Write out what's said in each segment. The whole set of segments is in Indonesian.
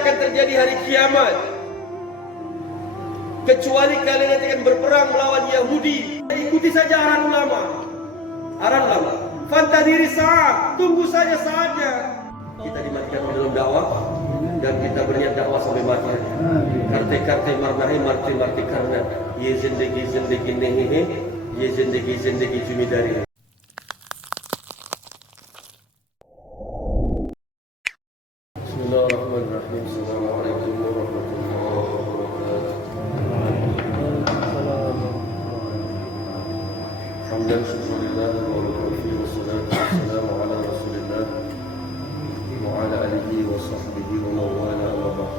akan terjadi hari kiamat kecuali kalian nanti akan berperang melawan Yahudi. Ikuti saja arahan ulama. Fantadiri saat, tunggu saja saatnya. Kita dimatikan di dalam dakwah dan kita berniat dakwah sampai mati. Karte marti karena ye zindagi nehe, ye zindagi jumidari. Bismillahirrahmanirrahim. Assalamualaikum warahmatullahi wabarakatuh. Hamdan syukurillah wa bihamdihi wassalatu wassalamu ala rasulillah wa ala alihi wa sahbihi wa mawala wa ba'd.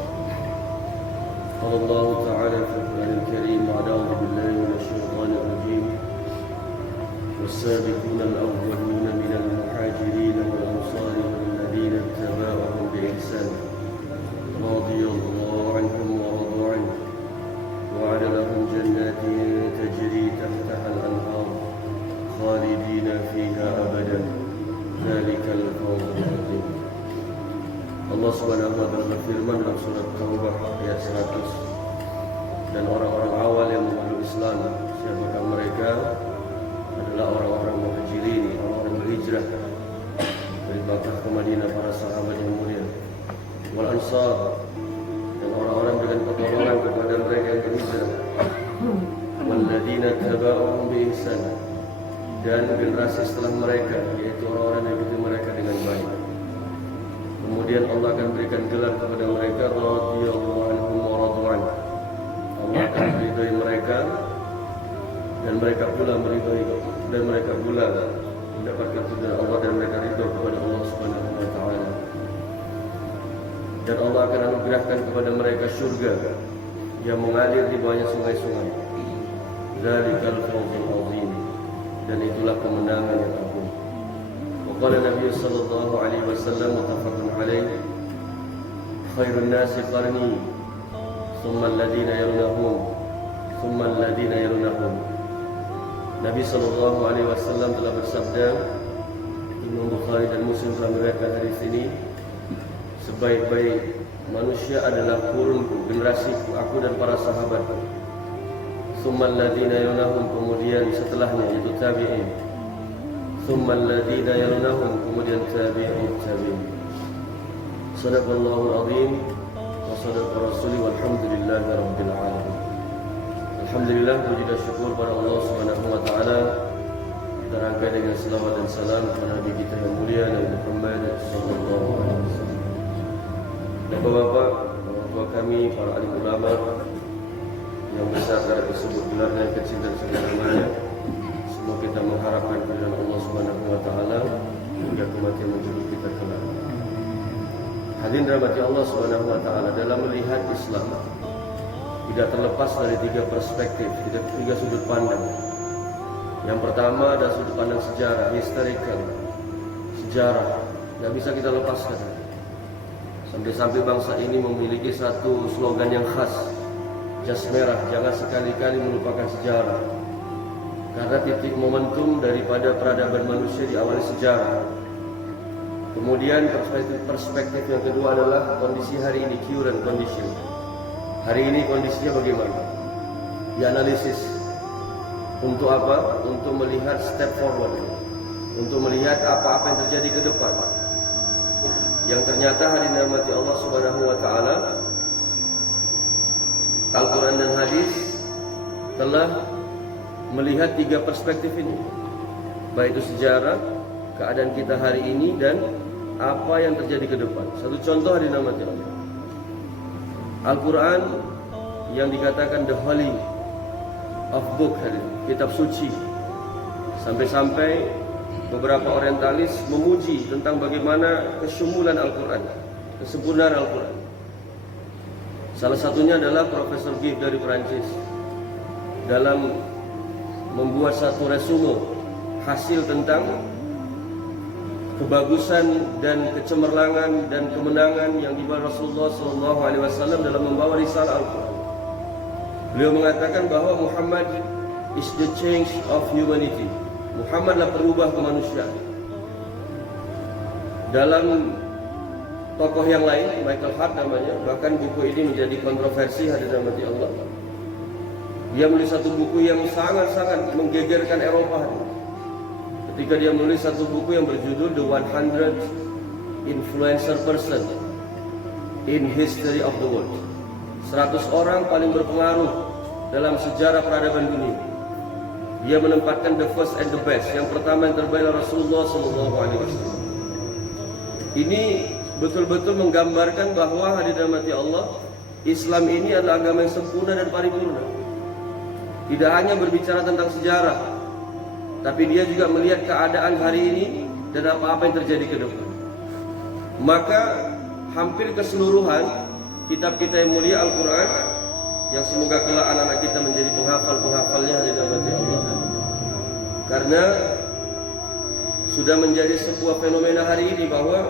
Qala Allah ta'ala fi al-Qur'anil Karim a'udzu billahi minasy syaithanir rajim. Was-sabiquna al-awwaluna minal muhajirin wal ansari wal ladina ittaba'uhum bi ihsan radiyallahu anhum wa radu anhu wa 'ada lahum jannatin tajri tahtaha al-anhar khalidina fiha abadan dzalikal fawzul 'adzim. Allah Subhanahu wa taala berfirman dalam surat Taubah ayat 100, dan orang-orang awal yang memeluk Islam, siapakah mereka? Adalah orang-orang muhajirin, orang-orang berhijrah dari Makkah ke Madinah, para sahabat yang mulia. Wal ansar, dan orang-orang dengan pertolongan kepada mereka yang berhijrah. Wal ladina tabauhum bi ihsan, dan generasi setelah mereka, yaitu orang-orang yang ikuti mereka dengan baik. Kemudian Allah akan berikan gelar kepada mereka, radhiyallahu anhum wa radu anhu. Allah akan meridai mereka dan mereka pula meridai, dan mereka pula mendapatkan ridha Allah dan mereka ridha kepada Allah Subhanahu wa taala. Dan Allah akan anugerahkan kepada mereka surga yang mengalir di bawahnya sungai-sungai. Dzalikal fawzul 'adzim, dan itulah kemenangan yang agung. Qala Nabi sallallahu alaihi wasallam muttafaqun alaih, khairun nasi qarni thumma alladhina yalunahum thumma alladhina yalunahum. Nabi sallallahu alaihi wasallam telah bersabda, Imam Bukhari dan Muslim telah meriwayatkan hadis ini, sebaik-baik manusia adalah kurunku, generasiku, aku dan para sahabat. Thumma alladhina yalunahum, kemudian setelahnya yaitu tabi'in. Thumma alladhina yalunahum, kemudian tabi'ut tabi'in. Sadaqallahul azim wa sadaqa rasulih, walhamdulillahi rabbil alamin. Alhamdulillah, puji dan syukur pada Allah Subhanahu wa taala. Kita rangkai dengan selawat dan salam kepada Nabi kita yang mulia, Nabi Muhammad sallallahu alaihi wasallam. Bapak-bapak, orang tua kami, para alim ulama yang besar dari tersebut gelarnya, kecil dan segalanya, semua kita mengharapkan keridhaan Allah Subhanahu wa taala hingga kematian menjemput kita kelak. Hadirin rahmati Allah Subhanahu wa taala, dalam melihat Islam tidak terlepas dari tiga perspektif, tiga sudut pandang. Yang pertama adalah sudut pandang sejarah, historical, sejarah. Tidak bisa kita lepaskan. Sampai-sampai bangsa ini memiliki satu slogan yang khas, jas merah, jangan sekali-kali melupakan sejarah. Karena titik momentum daripada peradaban manusia diawali sejarah. Kemudian perspektif yang kedua adalah kondisi hari ini, current condition. Hari ini kondisinya bagaimana? Dianalisis. Untuk apa? Untuk melihat step forward. Untuk melihat apa-apa yang terjadi ke depan. Yang ternyata hadirin rahmati Allah Subhanahu wa taala, Al-Quran dan hadis telah melihat tiga perspektif ini. Baik itu sejarah, keadaan kita hari ini, dan apa yang terjadi ke depan. Satu contoh hadirin rahmati Allah. Al-Quran yang dikatakan the holy of book, kitab suci, sampai-sampai beberapa orientalis memuji tentang bagaimana kesyumulan Al-Quran, kesempurnaan Al-Quran. Salah satunya adalah Profesor Gibbs dari Perancis dalam membuat satu resume hasil tentang kebagusan dan kecemerlangan dan kemenangan yang dibawa Rasulullah SAW dalam membawa risalah Al-Quran. Beliau mengatakan bahwa Muhammad is the change of humanity. Muhammadlah perubah kemanusiaan. Dalam tokoh yang lain, Michael Hart namanya. Bahkan buku ini menjadi kontroversi hadirin rahmati Allah. Dia menulis satu buku yang sangat-sangat menggegerkan Eropa. Ketika dia menulis satu buku yang berjudul The 100 Influencer Person in History of the World. 100 orang paling berpengaruh dalam sejarah peradaban dunia. Dia menempatkan the first and the best. Yang pertama yang terbaik adalah Rasulullah SAW. Ini betul-betul menggambarkan bahwa hadirin rahmati Allah, Islam ini adalah agama yang sempurna dan paripurna. Tidak hanya berbicara tentang sejarah, tapi dia juga melihat keadaan hari ini dan apa-apa yang terjadi ke depan. Maka hampir keseluruhan kitab kita yang mulia Al-Quran, yang semoga kelak anak-anak kita menjadi penghafal-penghafalnya hadirin rahmati Allah, karena sudah menjadi sebuah fenomena hari ini bahwa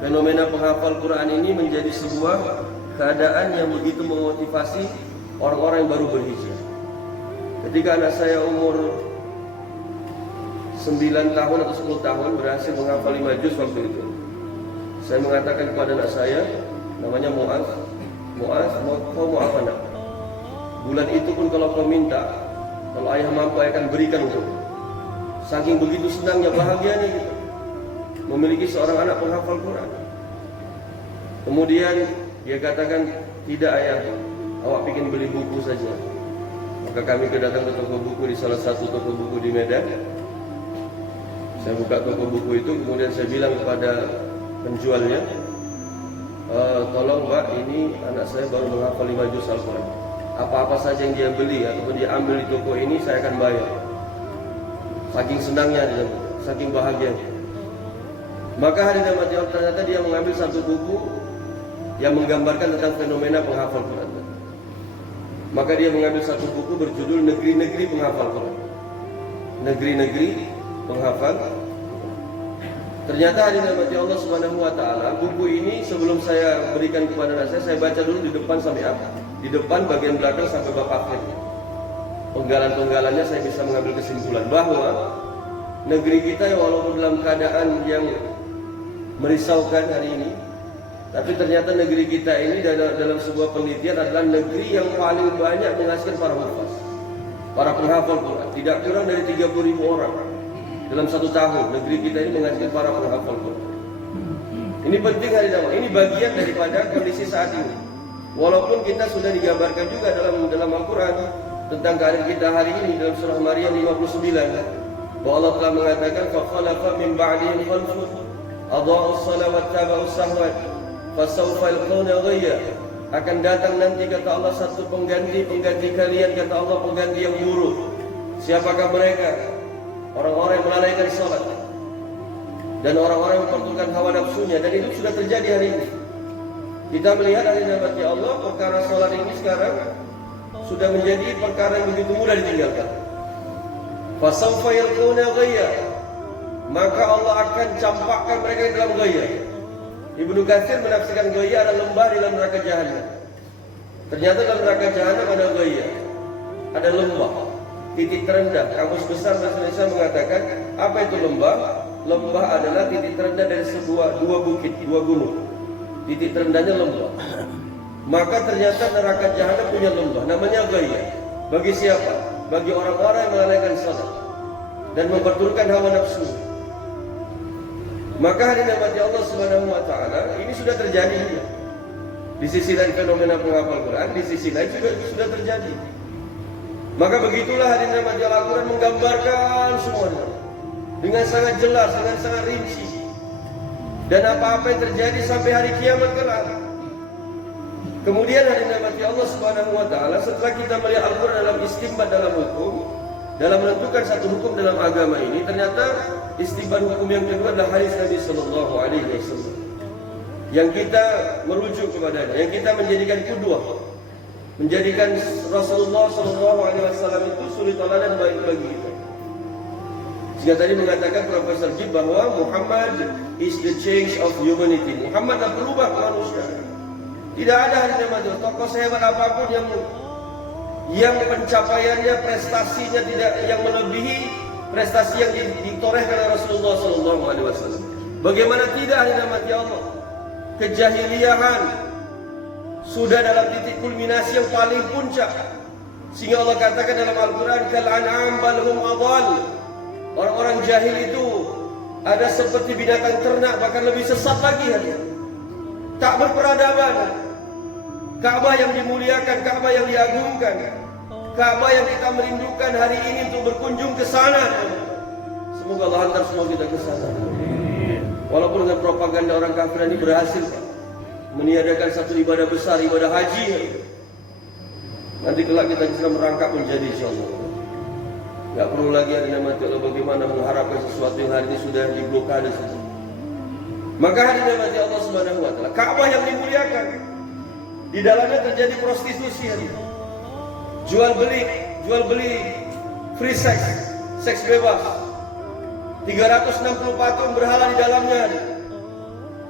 fenomena penghafal Quran ini menjadi sebuah keadaan yang begitu memotivasi orang-orang yang baru berhijrah. Ketika anak saya umur 9 tahun atau 10 tahun berhasil menghafal 5 juz waktu itu, saya mengatakan kepada anak saya, namanya Muaz, kau mau apa nak? Bulan itu pun kalau kau minta, kalau ayah mampu ayah akan berikan untukmu. Saking begitu senangnya, bahagianya gitu, memiliki seorang anak penghafal Quran. Kemudian dia katakan, tidak ayah, awak ingin beli buku saja. Maka kami datang ke toko buku di salah satu toko buku di Medan. Saya buka toko buku itu, kemudian saya bilang kepada penjualnya, tolong Pak, ini anak saya baru menghafal 5 juz Al-Quran. Apa-apa saja yang dia beli atau dia ambil di toko ini, saya akan bayar. Saking senangnya, saking bahagianya. Maka hari ini ternyata dia mengambil satu buku yang menggambarkan tentang fenomena penghafal Quran. Maka dia mengambil satu buku berjudul Negeri-negeri Penghafal Quran. Negeri-negeri Penghafal. Ternyata hari ini Allah Subhanahu wa taala, buku ini sebelum saya berikan kepada anak saya baca dulu di depan sampai apa? Di depan bagian belakang sampai bab akhirnya. Penggalan-penggalannya saya bisa mengambil kesimpulan bahwa negeri kita yang walaupun dalam keadaan yang merisaukan hari ini, tapi ternyata negeri kita ini dalam sebuah penelitian adalah negeri yang paling banyak menghasilkan para hafaz, para penghafal Quran. Tidak kurang dari 30.000 orang dalam satu tahun. Negeri kita ini menghasilkan para penghafal Quran. Ini penting hari ini. Ini bagian daripada kondisi saat ini. Walaupun kita sudah digambarkan juga dalam Al-Quran tentang keadaan kita hari ini dalam surah Maryam 59, bahwa Allah telah mengatakan فَخَلَفَ مِنْ بَعْدِهِمْ خَلْفٌ أَضَاعُوا الصَّلَاةَ وَاتَّبَعُوا الشَّهَوَاتِ فَسَوْفَ يَلْقَوْنَ غَيًّا. Akan datang nanti kata Allah satu pengganti kalian, kata Allah pengganti yang buruk. Siapakah mereka? Orang-orang yang melalaikan salat dan orang-orang yang mempertukarkan hawa nafsunya, dan itu sudah terjadi hari ini. Kita melihat hari ini Allah, perkara salat ini sekarang sudah menjadi perkara yang begitu mudah ditinggalkan. Fasawfa yalqawna ghayya, maka Allah akan campakkan mereka di dalam ghayya. Ibnu Katsir menafsirkan ghayya adalah lembah di dalam neraka jahanam. Ternyata dalam neraka jahanam ada ghayya, ada lembah, titik terendah. Kamus Besar Bahasa Indonesia mengatakan, apa itu lembah? Lembah adalah titik terendah dari dua bukit, dua gunung. Titik terendahnya lembah. Maka ternyata neraka jahanam punya lembah, namanya ghayya. Bagi siapa? Bagi orang-orang yang melalaikan salat dan memperturutkan hawa nafsu. Maka hari ini Allah Subhanahu wa taala, ini sudah terjadi juga. Di sisi lain fenomena penghafal Quran, di sisi lain juga sudah terjadi. Maka begitulah hari ini Al-Quran menggambarkan semuanya dengan sangat jelas, dengan sangat rinci. Dan apa-apa yang terjadi sampai hari kiamat kelak. Kemudian hari ini Allah Subhanahu wa taala, setelah kita melihat Al-Quran dalam istinbat dalam hukum, dalam menentukan satu hukum dalam agama ini, ternyata istinbat hukum yang kedua adalah hadis Nabi sallallahu alaihi wasallam. Yang kita merujuk kepadanya, yang kita menjadikan qudwah, menjadikan Rasulullah sallallahu alaihi wasallam itu suri tauladan bagi kita. Jika tadi mengatakan Profesor Gib bahwa Muhammad is the change of humanity. Muhammad adalah berubah manusia. Tidak ada hari ini tokoh sehebat apapun yang pencapaiannya, prestasinya tidak yang melebihi prestasi yang ditorehkan oleh Rasulullah sallallahu alaihi wasallam. Bagaimana tidak hari ini Allah? kejahiliahan sudah dalam titik kulminasi yang paling puncak, sehingga Allah katakan dalam Al-Quran, kal an'am bal hum adall. Orang-orang jahil itu ada seperti binatang ternak, bahkan lebih sesat lagi. Tak berperadaban. Ka'bah yang dimuliakan, Ka'bah yang diagungkan, Ka'bah yang kita merindukan hari ini untuk berkunjung ke sana. Semoga Allah hantar semua kita ke sana. Walaupun dengan propaganda orang kafir ini berhasil meniadakan satu ibadah besar, ibadah haji. Nanti kelak kita bisa merangkap menjadi, insyaallah. Tidak perlu lagi ada nama Allah bagaimana mengharapkan sesuatu yang hari ini sudah diblokade saja. Maka hari ini Allah Subhanahu wa taala, Ka'bah yang dimuliakan, di dalamnya terjadi prostitusi hari. Jual beli, free sex, seks bebas. 360 patung berhala di dalamnya.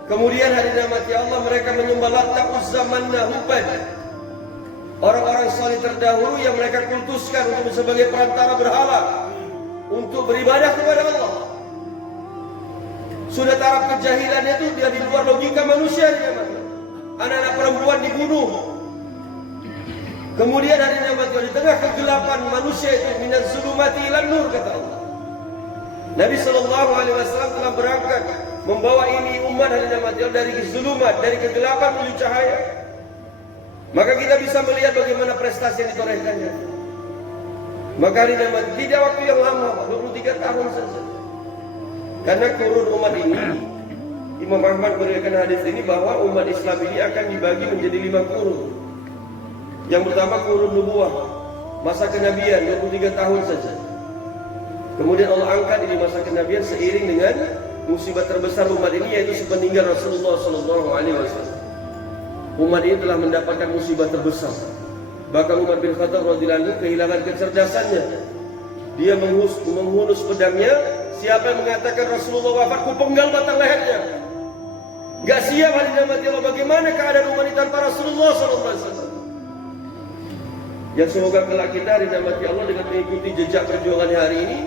Kemudian hari ini Allah, mereka menyembah Lata, Uzza, Manna, Hubal. Orang-orang salih terdahulu yang mereka kultuskan untuk sebagai perantara berhala untuk beribadah kepada Allah. Sudah taraf kejahilannya itu dia di luar logika manusia. Anak-anak perempuan dibunuh. Kemudian hari ini di tengah kegelapan manusia itu, minaz zulumati ilan nur, kata Allah. Nabi SAW telah berangkat membawa ini umat hari ini dari zulumat, dari kegelapan menuju cahaya. Maka kita bisa melihat bagaimana prestasi yang ditorehkannya. Maka hari ini tidak waktu yang lama, 23 tahun saja. Karena kurun umat ini, Imam Ahmad meriwayatkan hadis ini bahwa umat Islam ini akan dibagi menjadi 5 kurun. Yang pertama kurun nubuwah, masa kenabian 23 tahun saja. Kemudian Allah angkat ini masa kenabian seiring dengan musibah terbesar umat ini, yaitu sepeninggal Rasulullah SAW. Umat ini telah mendapatkan musibah terbesar. Bahkan Umar bin Khattab radhiyallahu anhu kehilangan kecerdasannya. Dia menghunus pedangnya. Siapa yang mengatakan Rasulullah wafat, ku penggal batang lehernya. Gak siap hari ini Allah, bagaimana keadaan umat ini tanpa Rasulullah SAW. Yang semoga kelak kita hari ini Allah dengan mengikuti jejak perjuangan hari ini,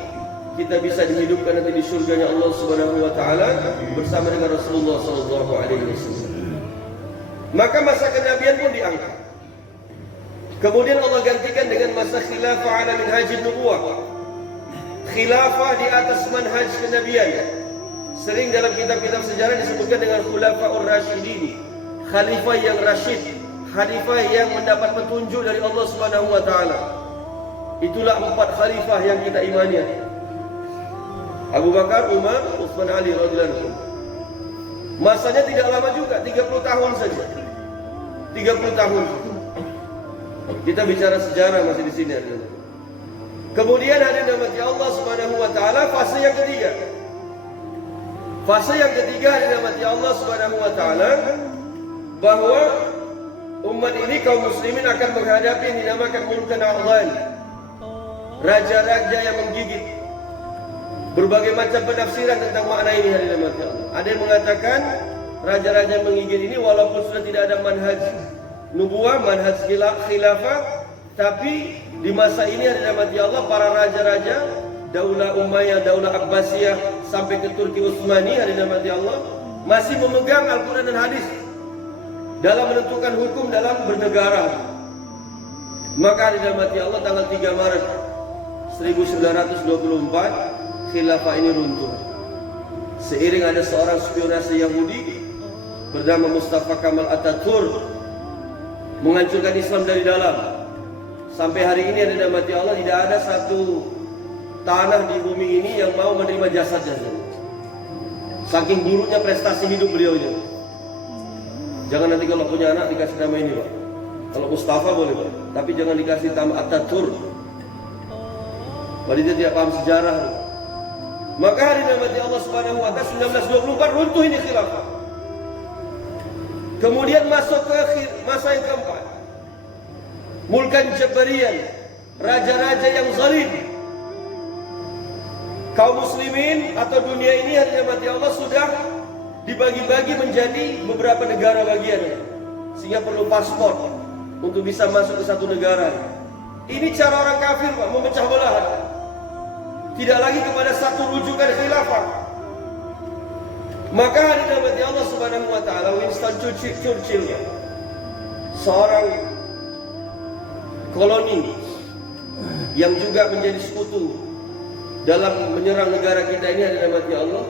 kita bisa dihidupkan nanti di surganya Allah Subhanahu wa taala bersama dengan Rasulullah SAW. Maka masa kenabian pun diangkat. Kemudian Allah gantikan dengan masa khilafah ala minhajin nubuwah. Khilafah di atas manhaj kenabian. Sering dalam kitab-kitab sejarah disebutkan dengan khulafaur rasyidin, khalifah yang rasyid, khalifah yang mendapat petunjuk dari Allah Subhanahu wa taala. Itulah 4 khalifah yang kita imani. Abu Bakar, Umar, Utsman, Ali radhiyallahu anhu. Masanya tidak lama juga, 30 tahun saja. 30 tahun. Kita bicara sejarah masih di sini. Kemudian ada nama Allah Subhanahu wa taala, fase yang ketiga. Fase yang ketiga ada nama Allah Subhanahu wa taala bahwa umat ini, kaum muslimin, akan menghadapi yang dinamakan mulkan a'dhan, raja-raja yang menggigit. Berbagai macam penafsiran tentang makna ini hari ini. Ada yang mengatakan raja-raja yang menggigit ini walaupun sudah tidak ada manhaj nubuwah, manhaj khilafah, tapi di masa ini ada nama Allah, para raja-raja Daulah Umayyah, Daulah Abbasiyah sampai ke Turki Utsmani, ada nama Allah, masih memegang Al-Quran dan hadis dalam menentukan hukum dalam bernegara. Maka hari nama Allah tanggal 3 Maret 1924 khilafah ini runtuh. Seiring ada seorang spionase Yahudi bernama Mustafa Kamal Ataturk menghancurkan Islam dari dalam. Sampai hari ini ada nama Allah, tidak ada satu tanah di bumi ini yang mau menerima jasad-jasad. Saking buruknya prestasi hidup beliau ini. Jangan nanti kalau punya anak dikasih nama ini, Pak. Kalau Mustafa boleh, Pak. Tapi jangan dikasih nama Ataturk. Padahal dia tidak paham sejarah. Maka hari ini Allah Subhanahu wa taala 1924 runtuh ini khilafah. Kemudian masuk ke masa yang keempat. Mulkan Jabbariyan, raja-raja yang zalim. Kaum muslimin atau dunia ini hari ini Allah sudah dibagi-bagi menjadi beberapa negara bagian, sehingga perlu paspor untuk bisa masuk ke satu negara. Ini cara orang kafir, Pak, memecah belah. Tidak lagi kepada satu rujukan khilafah. Maka dirahmati Allah Subhanahu wa taala, Winston Churchill, seorang koloni yang juga menjadi sekutu dalam menyerang negara kita ini, dirahmati Allah,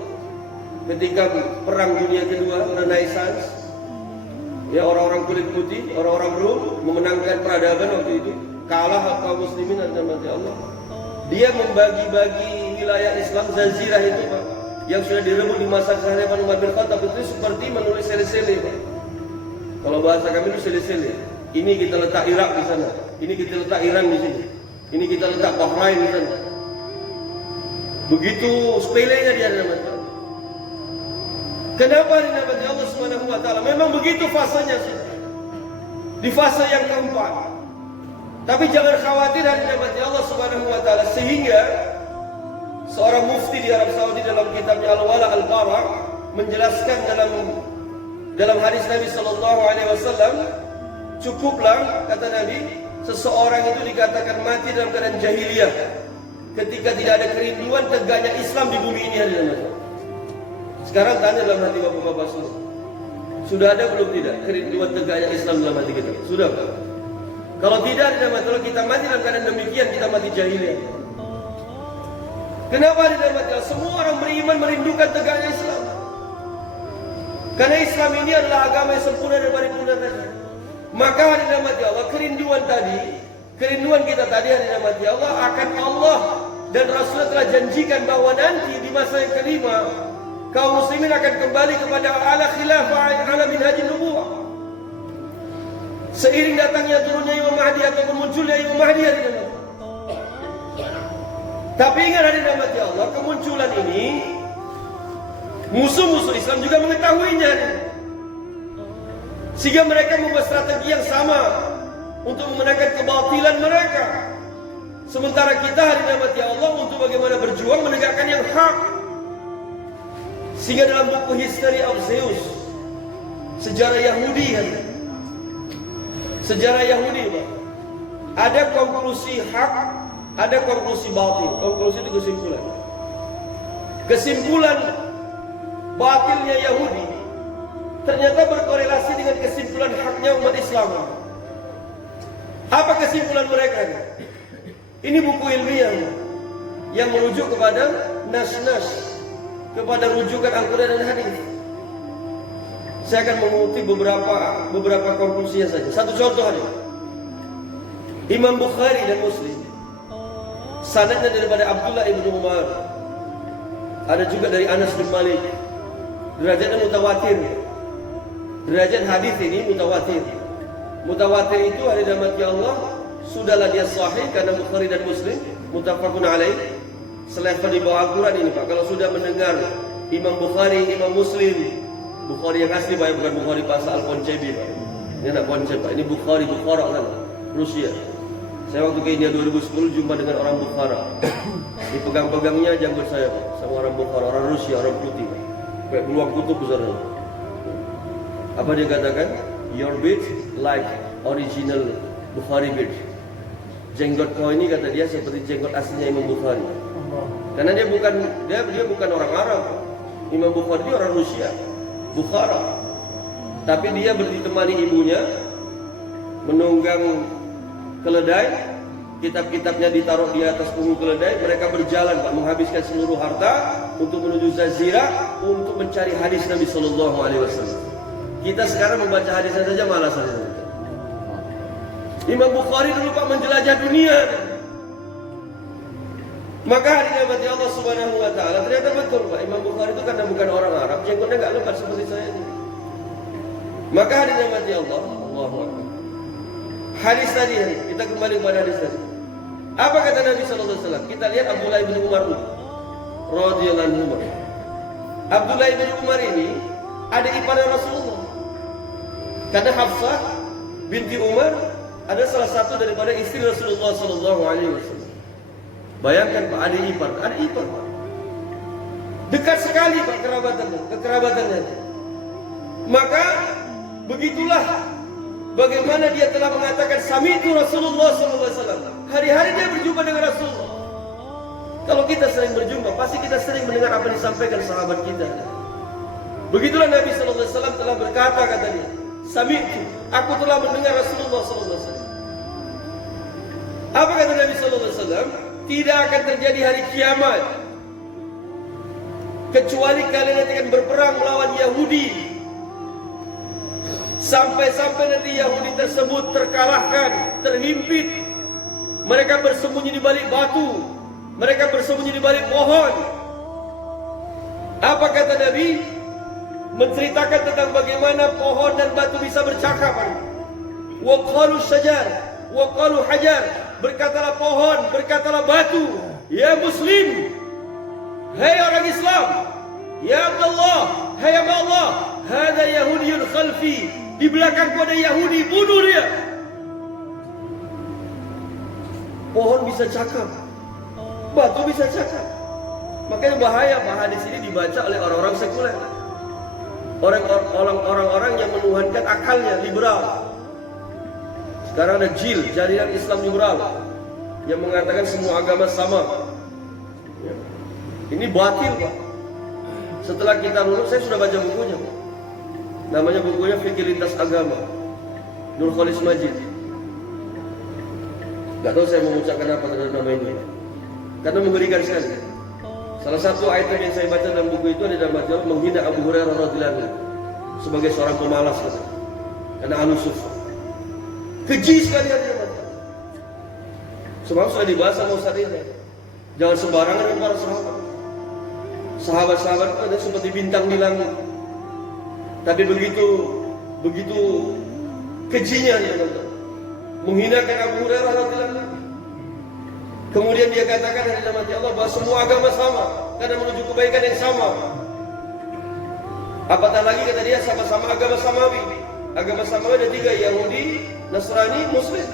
ketika perang dunia kedua, Renaissance, ya, orang-orang kulit putih, orang-orang Rom memenangkan peradaban waktu itu, kalah kaum muslimin, dirahmati Allah. Dia membagi-bagi wilayah Islam, Jazirah itu, Pak, yang sudah direbut di masa kehadiran Umar bin Khattab, itu seperti menulis sele-sele, Pak. Kalau bahasa kami itu sele-sele. Ini kita letak Irak di sana, ini kita letak Iran di sini, ini kita letak Bahrain di sana. Begitu sepelenya dia, dirahmati Allah. Kenapa dirahmati Allah Subhanahu wa taala? Memang begitu fasenya sih. Di fase yang keempat. Tapi jangan khawatir, dirahmati Allah Subhanahu wa taala, sehingga seorang mufti di Arab Saudi dalam kitabnya Al-Wala Al-Bara menjelaskan dalam hadis Nabi sallallahu alaihi wasallam, cukuplah, kata Nabi, seseorang itu dikatakan mati dalam keadaan jahiliyah ketika tidak ada kerinduan tegaknya Islam di bumi ini, hadirin. Sekarang tanya dalam hati bapak-bapak semua, sudah ada belum tidak kerinduan tegaknya Islam dalam hati kita? Sudah, Pak? Kalau tidak, kalau kita mati dalam keadaan demikian, kita mati jahiliyah. Kenapa dirahmati Allah? Semua orang beriman merindukan tegaknya Islam. Karena Islam ini adalah agama yang sempurna dan paripurna tadi. Maka dirahmati Allah, kerinduan kita tadi, dirahmati Allah, akan Allah dan Rasulullah telah janjikan bahwa nanti di masa yang kelima, kaum muslimin akan kembali kepada ala khilafah, ala minhajin nubuwah. Seiring datangnya turunnya Imam Mahdi ataupun munculnya Imam Mahdi, hadirin. Tapi ingat, hadirin Allah, kemunculan ini musuh-musuh Islam juga mengetahuinya, sehingga mereka membuat strategi yang sama untuk memenangkan kebatilan mereka. Sementara kita, hadirin Allah, untuk bagaimana berjuang menegakkan yang hak. Sehingga dalam buku History of Zeus, sejarah Yahudi, sejarah Yahudi, Pak, ada konklusi hak, ada konklusi batil. Konklusi itu kesimpulan. Kesimpulan batilnya Yahudi ternyata berkorelasi dengan kesimpulan haknya umat Islam. Apa kesimpulan mereka? Ini buku ilmiah yang merujuk kepada nas-nas, kepada rujukan Al-Quran dan hadis. Saya akan mengutip beberapa konklusinya saja. Satu contoh aja. Imam Bukhari dan Muslim, sanadnya daripada Abdullah ibn Umar, ada juga dari Anas bin Malik. Derajatnya mutawatir. Derajat hadis ini mutawatir. Mutawatir itu, hadirin Allah, sudahlah dia sahih karena Bukhari dan Muslim muttafaqun alaih, selevel di bawah Al-Quran ini, Pak. Kalau sudah mendengar Imam Bukhari, Imam Muslim, Bukhari yang asli, Pak, bukan Bukhari bahasa Al-Koncebi, Pak. Ini anak Koncebi, Pak. Ini Bukhari, Bukhara kan, Rusia. Saya waktu ke India 2010 jumpa dengan orang Bukhara. Dipegang-pegangnya janggut saya, Pak, sama orang Bukhara, orang Rusia, orang putih, Pak. Kayak peluang kutub besar. Apa dia katakan? Your beard like original Bukhari beard. Jenggot kau ini, kata dia, seperti jenggot aslinya Imam Bukhari. Karena dia bukan orang Arab. Imam Bukhari dia orang Rusia, Bukhara. Tapi dia ditemani ibunya, menunggang keledai, kitab-kitabnya ditaruh di atas punggung keledai. Mereka berjalan, Pak, menghabiskan seluruh harta untuk menuju Jazirah untuk mencari hadis Nabi Sallallahu Alaihi Wasallam. Kita sekarang membaca hadisnya saja malas. Imam Bukhari dulu, Pak, menjelajah dunia. Maka hadirin Allah Subhanahu wa taala, ternyata betul, Pak, Imam Bukhari itu karena bukan orang Arab, jenggotnya enggak lebat seperti saya ini. Maka hadirin Allah, Allahu Akbar. Hadis tadi, kita kembali kepada hadis tadi. Apa kata Nabi sallallahu alaihi wasallam? Kita lihat Abdullah bin Umar radhiyallahu anhu. Abdullah bin Umar ini ada ipar Rasulullah. Karena Hafsah binti Umar ada salah satu daripada istri Rasulullah sallallahu alaihi wasallam. Bayangkan, Pak, ada ipar, Pak. Dekat sekali, Pak, kekerabatannya. Maka begitulah bagaimana dia telah mengatakan sami'tu Rasulullah sallallahu alaihi wasallam. Hari-hari dia berjumpa dengan Rasulullah. Kalau kita sering berjumpa, pasti kita sering mendengar apa yang disampaikan sahabat kita. Begitulah Nabi sallallahu alaihi wasallam telah berkata, katanya, "Sami'tu, aku telah mendengar Rasulullah sallallahu alaihi wasallam." Apa kata Nabi sallallahu alaihi wasallam? Tidak akan terjadi hari kiamat kecuali kalian nanti akan berperang melawan Yahudi, sampai-sampai nanti Yahudi tersebut terkalahkan, terhimpit. Mereka bersembunyi di balik batu, mereka bersembunyi di balik pohon. Apa kata Nabi? Menceritakan tentang bagaimana pohon dan batu bisa bercakap. Wa qalu syajar, wa qalu hajar. Berkatalah pohon, berkatalah batu, ya Muslim, hai orang Islam, ya Abdullah, hai Allah, hada Yahudiyun khalfi, di belakangku ada Yahudi, bunuh dia. Pohon bisa cakap, batu bisa cakap. Makanya bahaya hadis ini dibaca oleh orang-orang sekuler, orang-orang yang menuhankan akalnya, liberal. Sekarang ada JIL, Jaringan Islam Liberal, yang mengatakan semua agama sama. Ya. Ini batil, Pak. Setelah kita lulus, saya sudah baca bukunya, Pak. Namanya bukunya Fikih Lintas Agama, Nur Khalis Majid. Gak tahu saya mengucapkan apa terhadap nama ini, karena mengerikan sekali. Salah satu item yang saya baca dalam buku itu ada dalam majalah menghina Abu Hurairah radhiyallahu anhu sebagai seorang pemalas, karena anusuf. Keji sekali hati mati. Sebab sudah dibahas sama Ustaz ini. Jangan sembarangan dengan para sahabat. Sahabat-sahabat itu ada seperti bintang di langit. Tapi begitu kejinya dia menghinakan Abu Hurairah radhiyallahu anhu. Kemudian dia katakan dari dalam hati Allah bahwa semua agama sama karena menuju kebaikan yang sama. Apatah lagi kata dia sama-sama agama samawi. Agama samawi ada 3, Yahudi, Nasrani, Muslim.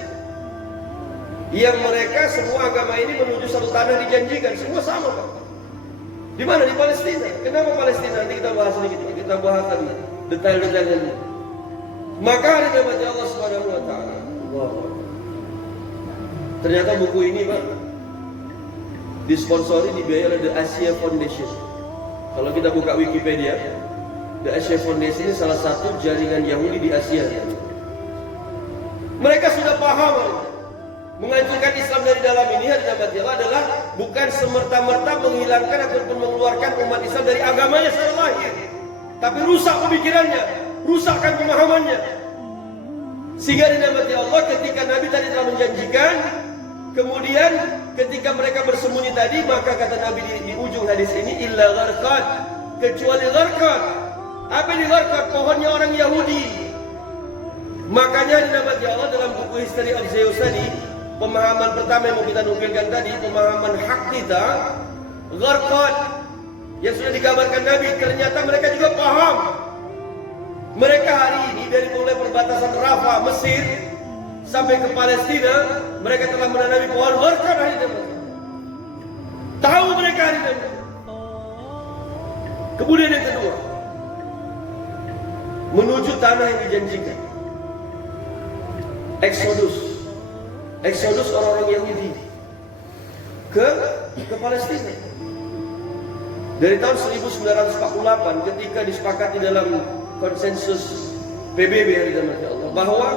Yang mereka semua agama ini menuju satu tanah dijanjikan, semua sama, Pak. Di mana? Di Palestina. Kenapa Palestina? Nanti kita bahas sedikit, kita bahas tadi detail-detailnya. Maka hari dalam Allah Subhanahu wa taala. Ternyata buku ini, Pak, disponsori, dibiayai oleh The Asia Foundation. Kalau kita buka Wikipedia, The Asia Foundation ini salah satu jaringan Yahudi di Asia. Mereka sudah paham menghancurkan Islam dari dalam ini adalah bukan semerta-merta menghilangkan ataupun mengeluarkan umat Islam dari agamanya secara lahir, tapi rusak pemikirannya, rusakkan pemahamannya. Sehingga dinamati Allah ketika Nabi tadi telah menjanjikan, kemudian ketika mereka bersembunyi tadi, maka kata Nabi di ujung hadis ini, illa gharqad, kecuali gharqad. Apa yang digharqad? Pohonnya orang Yahudi. Makanya dinamati Allah dalam buku History of Zeus tadi, pemahaman pertama yang mau kita nukilkan tadi, pemahaman hak kita, gharqad, yang sudah digambarkan Nabi, ternyata mereka juga paham. Mereka hari ini dari mulai perbatasan Rafah, Mesir sampai ke Palestina, mereka telah menanami pohon gharqad hari ini. Tahu mereka hari ini. Kemudian yang kedua, menuju tanah yang dijanjikan. Exodus orang-orang Yahudi ke Palestina. Dari tahun 1948 ketika disepakati dalam konsensus PBB hari ini Allah bahwa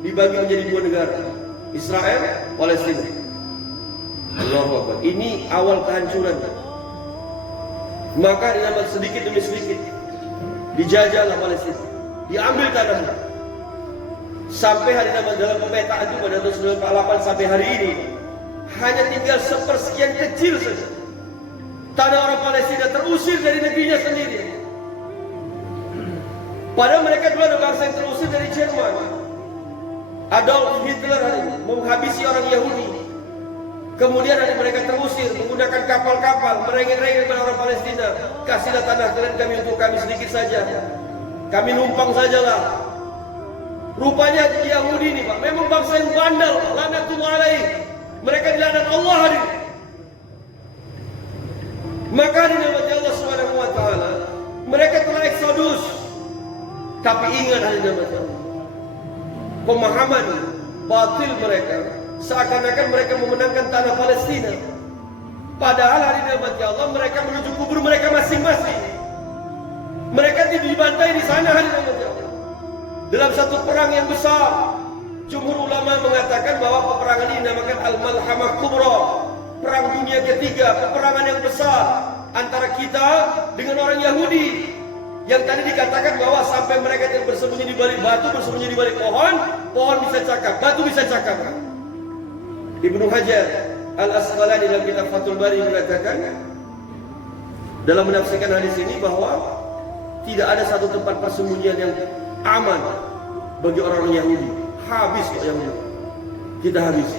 dibagi menjadi 2 negara, Israel, Palestina. Allahu Akbar. Ini awal kehancuran. Maka dinamakan sedikit demi sedikit dijajahlah Palestina, diambil tanahnya. Sampai hari nama dalam pemetaan itu pada tahun 1948 sampai hari ini hanya tinggal sepersekian kecil saja tanah orang Palestina terusir dari negerinya sendiri. Padahal mereka dulu ada bangsa yang terusir dari Jerman. Adolf Hitler hari ini menghabisi orang Yahudi. Kemudian hari mereka terusir menggunakan kapal-kapal merengek-rengek kepada orang Palestina. Kasihlah tanah kalian kami untuk kami sedikit saja. Kami numpang sajalah. Rupanya Yahudi ini, Pak, memang bangsa yang bandel, laknatullah alaih. Mereka dilaknat Allah hari ini. Maka dinamati Allah Subhanahu wa taala, mereka telah eksodus. Tapi ingat hari dinamati Allah, pemahaman batil mereka seakan-akan mereka memenangkan tanah Palestina. Padahal hari dinamati Allah, mereka menuju kubur mereka masing-masing. Mereka dibantai di sana hadirin Allah. Dalam satu perang yang besar, jumhur ulama mengatakan bahwa peperangan ini dinamakan Al-Malhamah Kubra, perang dunia ketiga, peperangan yang besar antara kita dengan orang Yahudi. Yang tadi dikatakan bahwa sampai mereka bersembunyi di balik batu, bersembunyi di balik pohon, pohon bisa cakap, batu bisa cakap. Ibnu Hajar Al-Asqalani dalam kitab Fathul Bari mengatakan dalam menafsirkan hadis ini bahwa tidak ada satu tempat persembunyian yang aman bagi orang-orang Yahudi. Habis kok yang kita habis.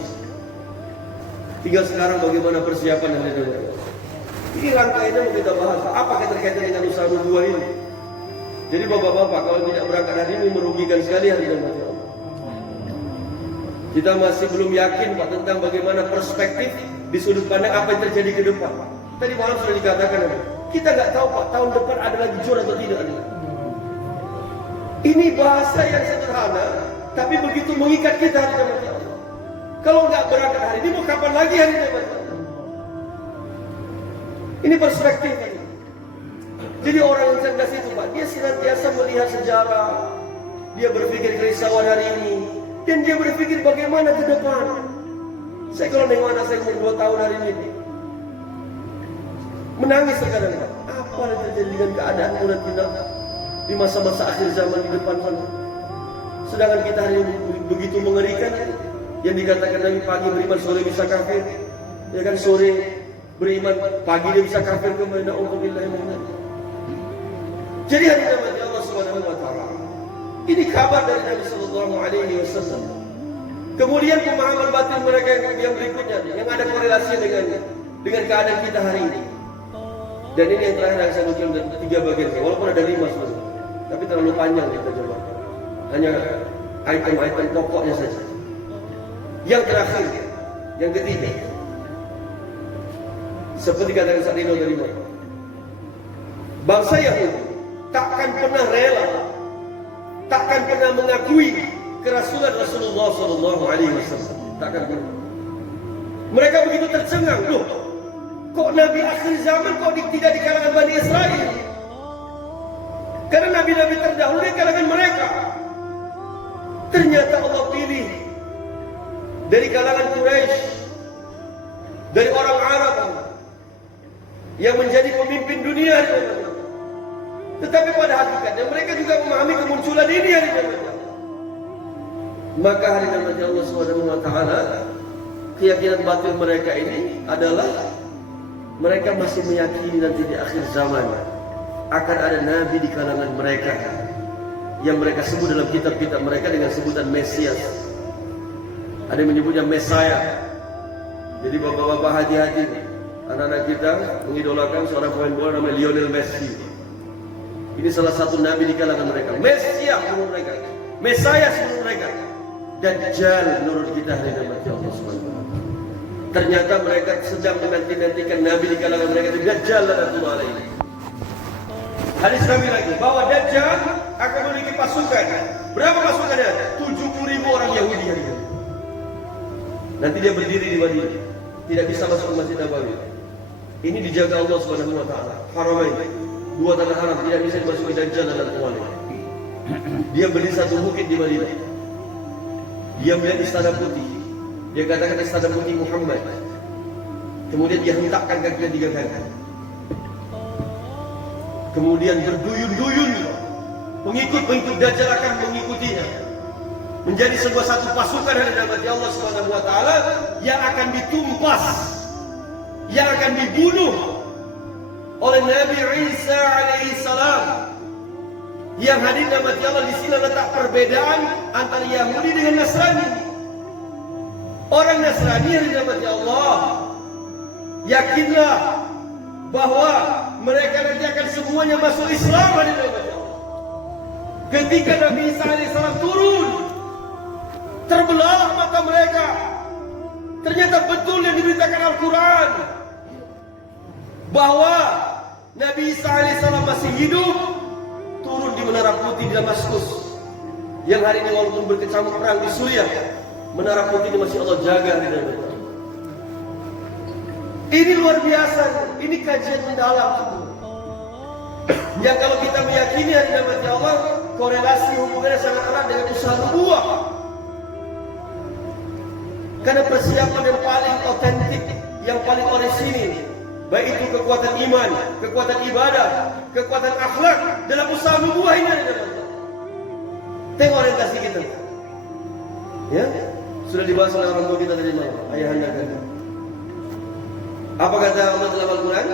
Tinggal sekarang bagaimana persiapan yang ada. Ini rangkaiannya mau kita bahas. Apa keterkaitan dengan usaha nubuah ini? Jadi bapak-bapak kalau tidak berangkat hari ini merugikan sekali hari ini. Kita masih belum yakin Pak tentang bagaimana perspektif di sudut pandang apa yang terjadi ke depan. Tadi malam sudah dikatakan, kita nggak tahu Pak tahun depan ada lagi jur atau tidak. Ini bahasa yang sederhana, tapi begitu mengikat kita hari ini. Kalau nggak berangkat hari ini, mau kapan lagi hari ini? Ini perspektif. Jadi orang yang cerdas itu Pak, dia senantiasa melihat sejarah, dia berpikir kerisauan hari ini, dan dia berpikir bagaimana ke depan. Saya kalau nengok anak saya umur 2 tahun hari ini, menangis terkadang Pak. Apa yang terjadi dengan keadaan nanti di masa-masa akhir zaman di depan sana? Sedangkan kita hari ini begitu mengerikan. Yang dikatakan Nabi pagi beriman, sore bisa kafir. Ya kan, sore beriman, pagi dia bisa kafir kembali. Jadi hari ini Allah Subhanahu wa taala. Ini kabar dari Nabi sallallahu alaihi wasallam. Kemudian pemahaman batin mereka yang berikutnya yang ada korelasi dengan keadaan kita hari ini. Dan ini yang terakhir yang saya nukil 3 bagian, walaupun ada 5 sebenarnya, tapi terlalu panjang kita coba. Hanya item-item pokoknya saja. Yang terakhir, yang ketiga, seperti kata Sadino dari mana? Bangsa Yahudi takkan pernah rela, takkan pernah mengakui kerasulan Rasulullah Sallallahu Alaihi Wasallam. Takkan pernah. Mereka begitu tercengang, loh, kok Nabi akhir zaman kok tidak di kalangan Bani Israel? Karena Nabi-Nabi terdahulu di kalangan mereka. Ternyata Allah pilih dari kalangan Quraisy, dari orang Arab yang menjadi pemimpin dunia. Tetapi pada hakikatnya mereka juga memahami kemunculan ini hari ini. Maka hari nanti Allah Subhanahu wa taala, keyakinan batin mereka ini adalah mereka masih meyakini nanti di akhir zaman akan ada nabi di kalangan mereka yang mereka sebut dalam kitab-kitab mereka dengan sebutan Mesias. Ada yang menyebutnya Mesaya. Jadi bapak-bapak hati-hati, anak-anak kita mengidolakan seorang pemain bola namanya Lionel Messi. Ini salah satu nabi di kalangan mereka. Mesias menurut mereka, Mesaya menurut mereka, Dajjal menurut kita hari ini Allah Subhanahu wa taala. Ternyata mereka sedang menanti-nantikan nabi di kalangan mereka itu Dajjal dan Abdullah alaihi. Hadis Nabi lagi bahwa Dajjal akan memiliki pasukan. Berapa pasukannya? 70.000 orang Yahudi hari ini. Nanti dia berdiri di Madinah, tidak bisa masuk ke Masjid Nabawi. Ini dijaga Allah Subhanahu wa taala. Haramain, 2 tanah haram, tidak bisa dimasuki Dajjal dan Abdullah. Dia berdiri satu bukit di Madinah. Dia melihat istana putih. Dia katakan istana putih Muhammad. Kemudian dia hentakkan kakinya 3 kali. Kemudian berduyun-duyun pengikut-pengikut Dajjal akan mengikutinya. Menjadi sebuah satu pasukan dari Nabi Allah Subhanahu wa taala yang akan ditumpas, yang akan dibunuh oleh Nabi Isa alaihi salam. Yang hadir Nabi Allah di sini letak perbedaan antara Yahudi dengan Nasrani. Orang Nasrani yang Nabi Allah, yakinlah bahwa mereka nanti akan semuanya masuk Islam hari ini. Ketika Nabi Isa alaihissalam turun, terbelah mata mereka. Ternyata betul yang diberitakan Al-Quran bahwa Nabi Isa alaihissalam masih hidup, turun di Menara Putih di Damaskus. Yang hari ini walaupun berkecamuk perang di Suriah, Menara Putih ini masih Allah jaga. Ini luar biasa. Ini kajian mendalam. yang kalau kita meyakini hari kiamat Allah, korelasi hubungannya sangat erat dengan usaha nubuwah. Karena persiapan yang paling otentik, yang paling orisinil, baik itu kekuatan iman, kekuatan ibadah, kekuatan akhlak dalam usaha nubuwah ini ada dalam Allah. Tengok orientasi kita. Ya, sudah dibahas oleh orang tua kita tadi malam, ayahanda kan. Apa kata Allah dalam Al-Quran?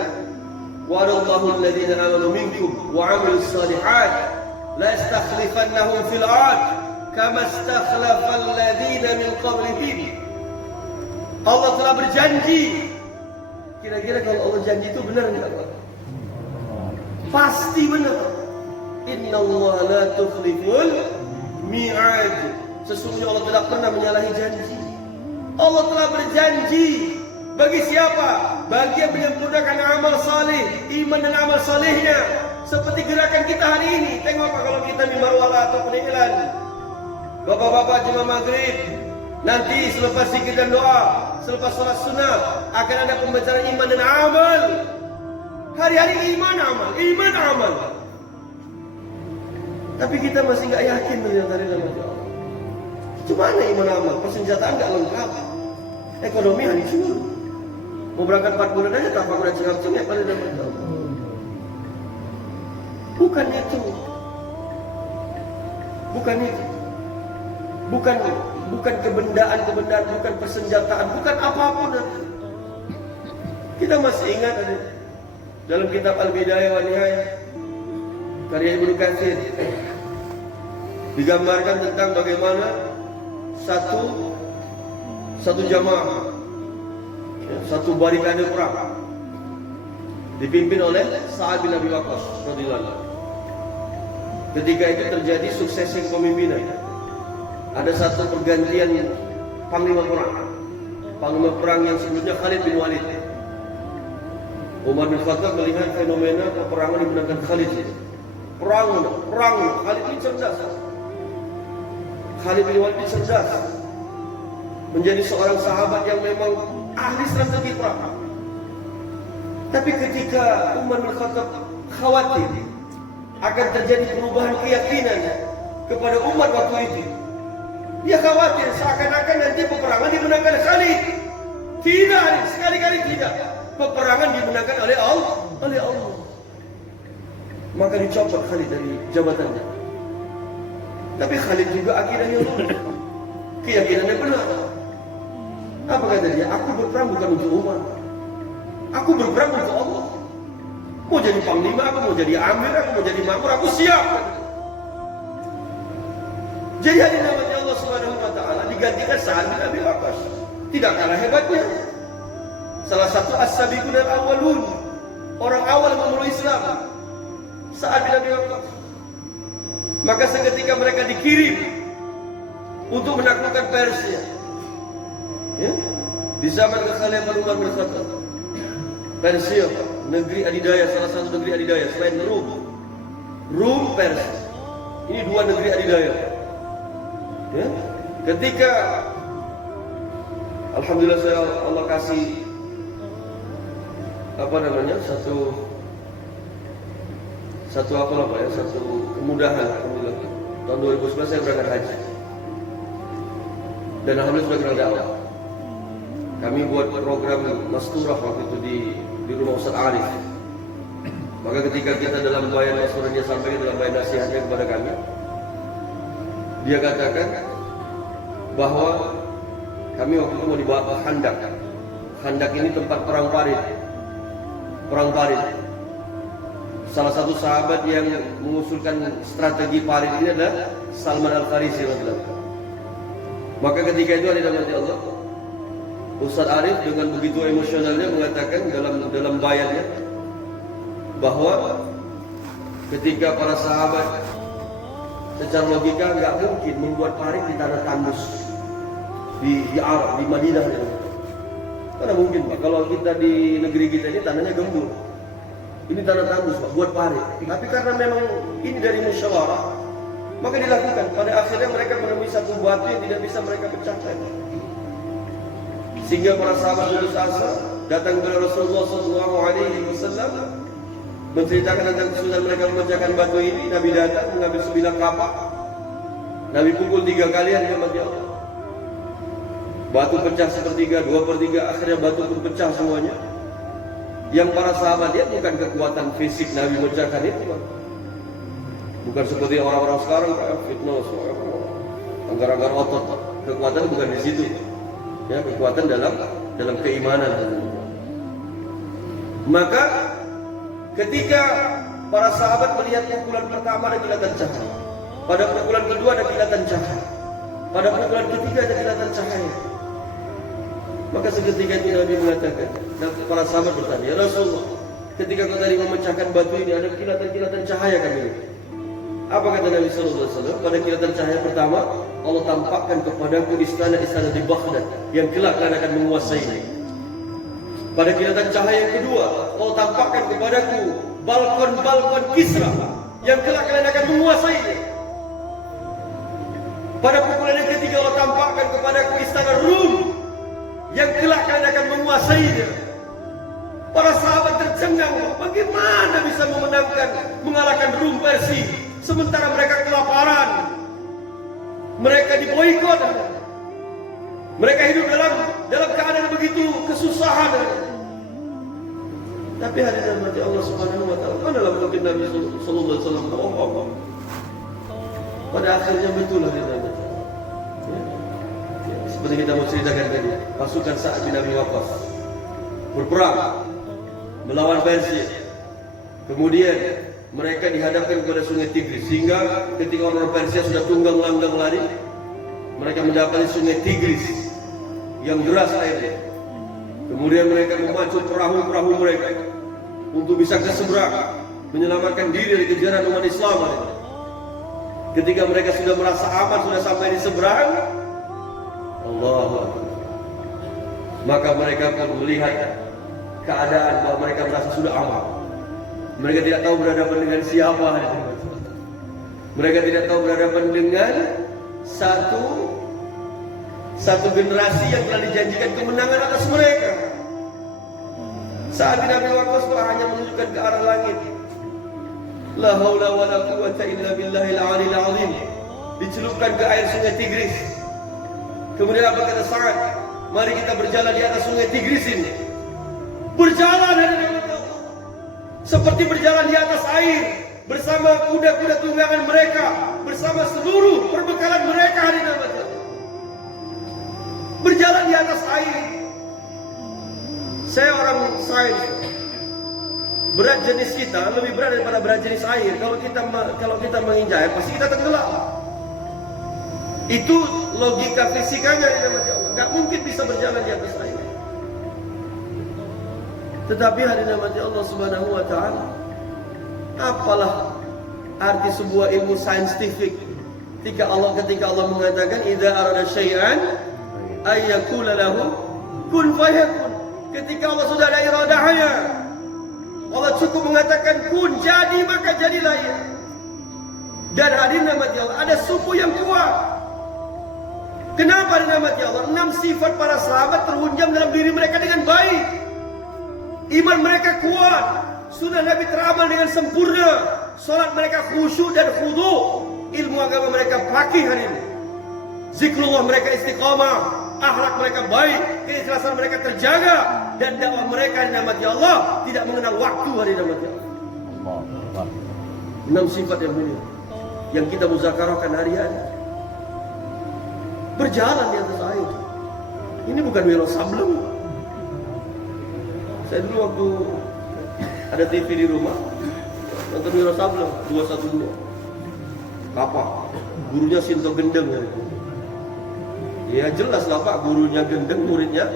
Wa'adallahu alladhina amanu minkum wa 'amilus shalihat la yastakhlifannahum fil ard kama istakhlafal ladzina min qablihim. Allah telah berjanji. Kira-kira kalau Allah janji itu benar enggak, Pak? Pasti benar. Innallaha la tukhliful mi'ad. Sesungguhnya Allah tidak pernah menyalahi janji. Allah telah berjanji. Bagi siapa? Bagi yang menyempurnakan amal saleh, iman dan amal salehnya. Seperti gerakan kita hari ini. Tengok apa kalau kita mimbar wala atau peninggalan. Bapak-bapak jemaah maghrib, nanti selepas zikir dan doa, selepas sholat sunnah, akan ada pembacaan iman dan amal. Hari-hari iman amal, iman amal. Tapi kita masih nggak yakin melihat dari dalam Allah. Cuma iman amal, persenjataan nggak lengkap, ekonomi hancur. Mau berangkat 4 bulan aja tanpa udah cengap-cengap pada dalam Allah. Bukan itu. Bukan itu. Bukan kebendaan, bukan persenjataan, bukan apapun. Kita masih ingat ada dalam kitab Al-Bidayah wa Nihayah karya Ibnu Katsir digambarkan tentang bagaimana satu jamaah, satu barikade perang dipimpin oleh Sa'ad bin Abi Waqqas radhiyallahu anhu. Ketika itu terjadi suksesi kepemimpinan. Ada satu pergantian panglima perang. Panglima perang yang sebelumnya Khalid bin Walid. Umar bin Khattab melihat fenomena peperangan dimenangkan Khalid. Perang Khalid bin cerdas. Khalid bin Walid bin cerdas. Menjadi seorang sahabat yang memang ahli strategi perang. Tapi ketika Umar bin Khattab khawatir akan terjadi perubahan keyakinan kepada umat waktu itu, dia khawatir seakan-akan nanti peperangan dimenangkan Khalid. Tidak, sekali-kali tidak. Peperangan dimenangkan oleh Allah. Maka dicopot Khalid dari jabatannya. Tapi Khalid juga akidahnya lurus, keyakinannya benar. Apa kata dia? Aku berperang bukan untuk umat. Aku berperang untuk Allah. Mau jadi panglima, aku mau jadi amir, aku mau jadi makmur, aku siap. Jadi hari namanya Allah Subhanahu wa taala digantikan Sa'ad bin Abi Waqqas. Tidak kalah hebatnya. Salah satu as-sabiqun al-awwalun, orang awal memeluk Islam, Sa'ad bin Abi Waqqas. Maka seketika mereka dikirim untuk menaklukkan Persia. Ya? Di zaman kekhalifahan Umar bin Khattab. Persia, negeri adidaya, salah satu negeri adidaya selain Rum, Persia. Ini dua negeri adidaya. Ya? Ketika alhamdulillah Allah kasih satu kemudahan. Alhamdulillah tahun 2011 saya berangkat haji dan alhamdulillah sudah kenal dakwah. Kami buat program masturah waktu itu di rumah Ustaz Arif. Maka ketika kita dalam bayan masturah, dia sampaikan dalam bayan nasihatnya kepada kami, dia katakan bahwa kami waktu itu mau dibawa ke Khandak. Khandak ini tempat perang parit. Salah satu sahabat yang mengusulkan strategi parit ini adalah Salman Al-Farisi radhiyallahu anhu. Maka ketika itu ada nama Allah, Ustaz Arif dengan begitu emosionalnya mengatakan dalam bayannya bahwa ketika para sahabat secara logika nggak mungkin membuat parit di tanah tandus di Arab, di Madinah. Karena mungkin Pak, kalau kita di negeri kita ini tanahnya gembur, ini tanah tandus Pak, buat parit. Tapi karena memang ini dari musyawarah, maka dilakukan. Pada akhirnya mereka menemui satu batu yang tidak bisa mereka pecahkan. Sehingga para sahabat putus asa datang kepada Rasulullah SAW menceritakan tentang kesulitan mereka memecahkan batu ini. Nabi datang mengambil 9 kapak. Nabi pukul 3 kali hari mati Allah. Batu pecah 1/3, 2/3, akhirnya batu pun pecah semuanya. Yang para sahabat lihat bukan kekuatan fisik Nabi memecahkan itu, bukan seperti orang-orang sekarang fitness, anggar-anggar otot. Kekuatan bukan di situ, ya, kekuatan dalam keimanan. Maka ketika para sahabat melihat pukulan pertama ada kilatan cahaya, pada pukulan kedua ada kilatan cahaya, pada pukulan ketiga ada kilatan cahaya. Maka seketika itu Nabi mengatakan, dan para sahabat bertanya, "Ya Rasulullah, ketika kau tadi memecahkan batu ini ada kilatan-kilatan cahaya kami." Apa kata Nabi sallallahu alaihi wasallam? Pada kilatan cahaya pertama, Allah tampakkan kepadaku istana-istana di Baghdad yang kelak akan menguasai ini. Pada kilatan cahaya yang kedua, Allah tampakkan kepadaku balkon-balkon Kisra yang kelak akan menguasai ini. Pada pukulan yang ketiga, Allah tampakkan kepadaku istana Rum yang kelak akan menguasainya. Para sahabat tercengang, bagaimana bisa mengalahkan Rum Persia sementara mereka kelaparan, mereka diboikot, mereka hidup dalam keadaan begitu kesusahan. Tapi hadirin mati Allah Subhanahu wa taala, manalah mungkin Nabi sallallahu alaihi wasallam bohong. Pada akhirnya betul hadirin mati. Seperti kita mau ceritakan tadi, pasukan Sa'ad bin Abi Waqqas berperang melawan Persia. Kemudian mereka dihadapkan kepada sungai Tigris, sehingga ketika orang Persia sudah tunggang langgang lari, mereka mendapati sungai Tigris yang deras airnya. Kemudian mereka memacu perahu-perahu mereka untuk bisa ke seberang, menyelamatkan diri dari kejaran umat Islam. Ketika mereka sudah merasa aman, sudah sampai di seberang, Allahu Akbar, maka mereka pun melihat keadaan bahwa mereka merasa sudah aman. Mereka tidak tahu berhadapan dengan siapa. Mereka tidak tahu berhadapan dengan satu generasi yang telah dijanjikan kemenangan atas mereka. Saat Nabi Waqqas hanya menunjukkan ke arah langit. La haula wala quwwata illa billahil aliyil azim. Dicelupkan ke air sungai Tigris. Kemudian apa kata Sa'ad? Mari kita berjalan di atas sungai Tigris ini. Berjalan seperti berjalan di atas air bersama kuda-kuda tunggangan mereka, bersama seluruh perbekalan mereka hari ini. Berjalan di atas air. Saya orang sains. Berat jenis kita lebih berat daripada berat jenis air. Kalau kita menginjak air, pasti kita tenggelam. Itu logika fisikanya di dalam Allah. Gak mungkin bisa berjalan di atas air. Tetapi hadirin mati Allah Subhanahu wa taala, apalah arti sebuah ilmu saintifik ketika Allah mengatakan idza arada syai'an ay yaqula lahu kun fayakun. Ketika Allah sudah ada iradahnya, Allah cukup mengatakan kun, jadi maka jadilah ya. Dan hadirin mati Allah, ada suku yang kuat. Kenapa dinamati Allah? 6 sifat para sahabat terhunjam dalam diri mereka dengan baik. Iman mereka kuat, sunnah Nabi teramal dengan sempurna, salat mereka khusyuk dan khudu, ilmu agama mereka fakih hari ini, zikrullah mereka istiqamah, akhlak mereka baik, keikhlasan mereka terjaga, dan dakwah mereka dinamati Allah tidak mengenal waktu hari dinamati Allah. 6 sifat yang mulia yang kita muzakarahkan hari-hari. Berjalan di atas air. Ini bukan Wiro Sableng. Saya dulu waktu ada TV di rumah nonton Wiro Sableng 212 Kapak, gurunya Sinto Gendeng ya. Ya jelas lah Pak, gurunya Gendeng, muridnya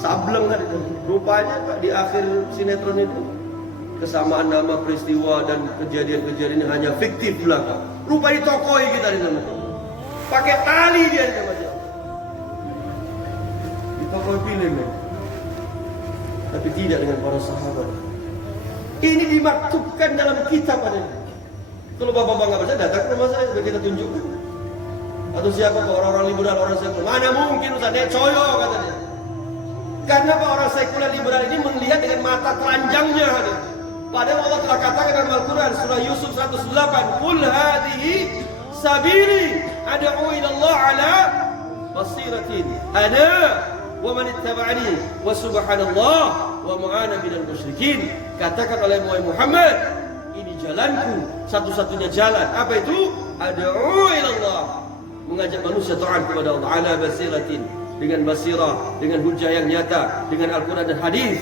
Sableng kan. Rupanya Pak di akhir sinetron itu kesamaan nama peristiwa dan kejadian-kejadian yang hanya fiktif belaka. Rupanya ditokoi kita di sana. Pakai tali dia di sana. Ditokoi film ya. Tapi tidak dengan para sahabat. Ini dimaktubkan dalam kitab ada. Kalau bapak-bapak nggak percaya datang ke rumah saya sudah kita tunjukkan. Atau siapa kok orang-orang liberal, orang sekuler? Mana mungkin Ustaz, dia coyo katanya. Karena Pak orang sekuler liberal ini melihat dengan mata telanjangnya. Padahal Allah telah katakan dalam Al-Quran surah Yusuf 108, "Qul hadhihi sabili ad'u ila Allah ala basiratin ana wa man ittaba'ani wa subhanallah wa ma ana minal musyrikin." Katakan oleh Muhammad, ini jalanku, satu-satunya jalan. Apa itu? Ad'u ila Allah, mengajak manusia taat kepada Allah ala basiratin, dengan basirah, dengan hujah yang nyata, dengan Al-Quran dan hadis.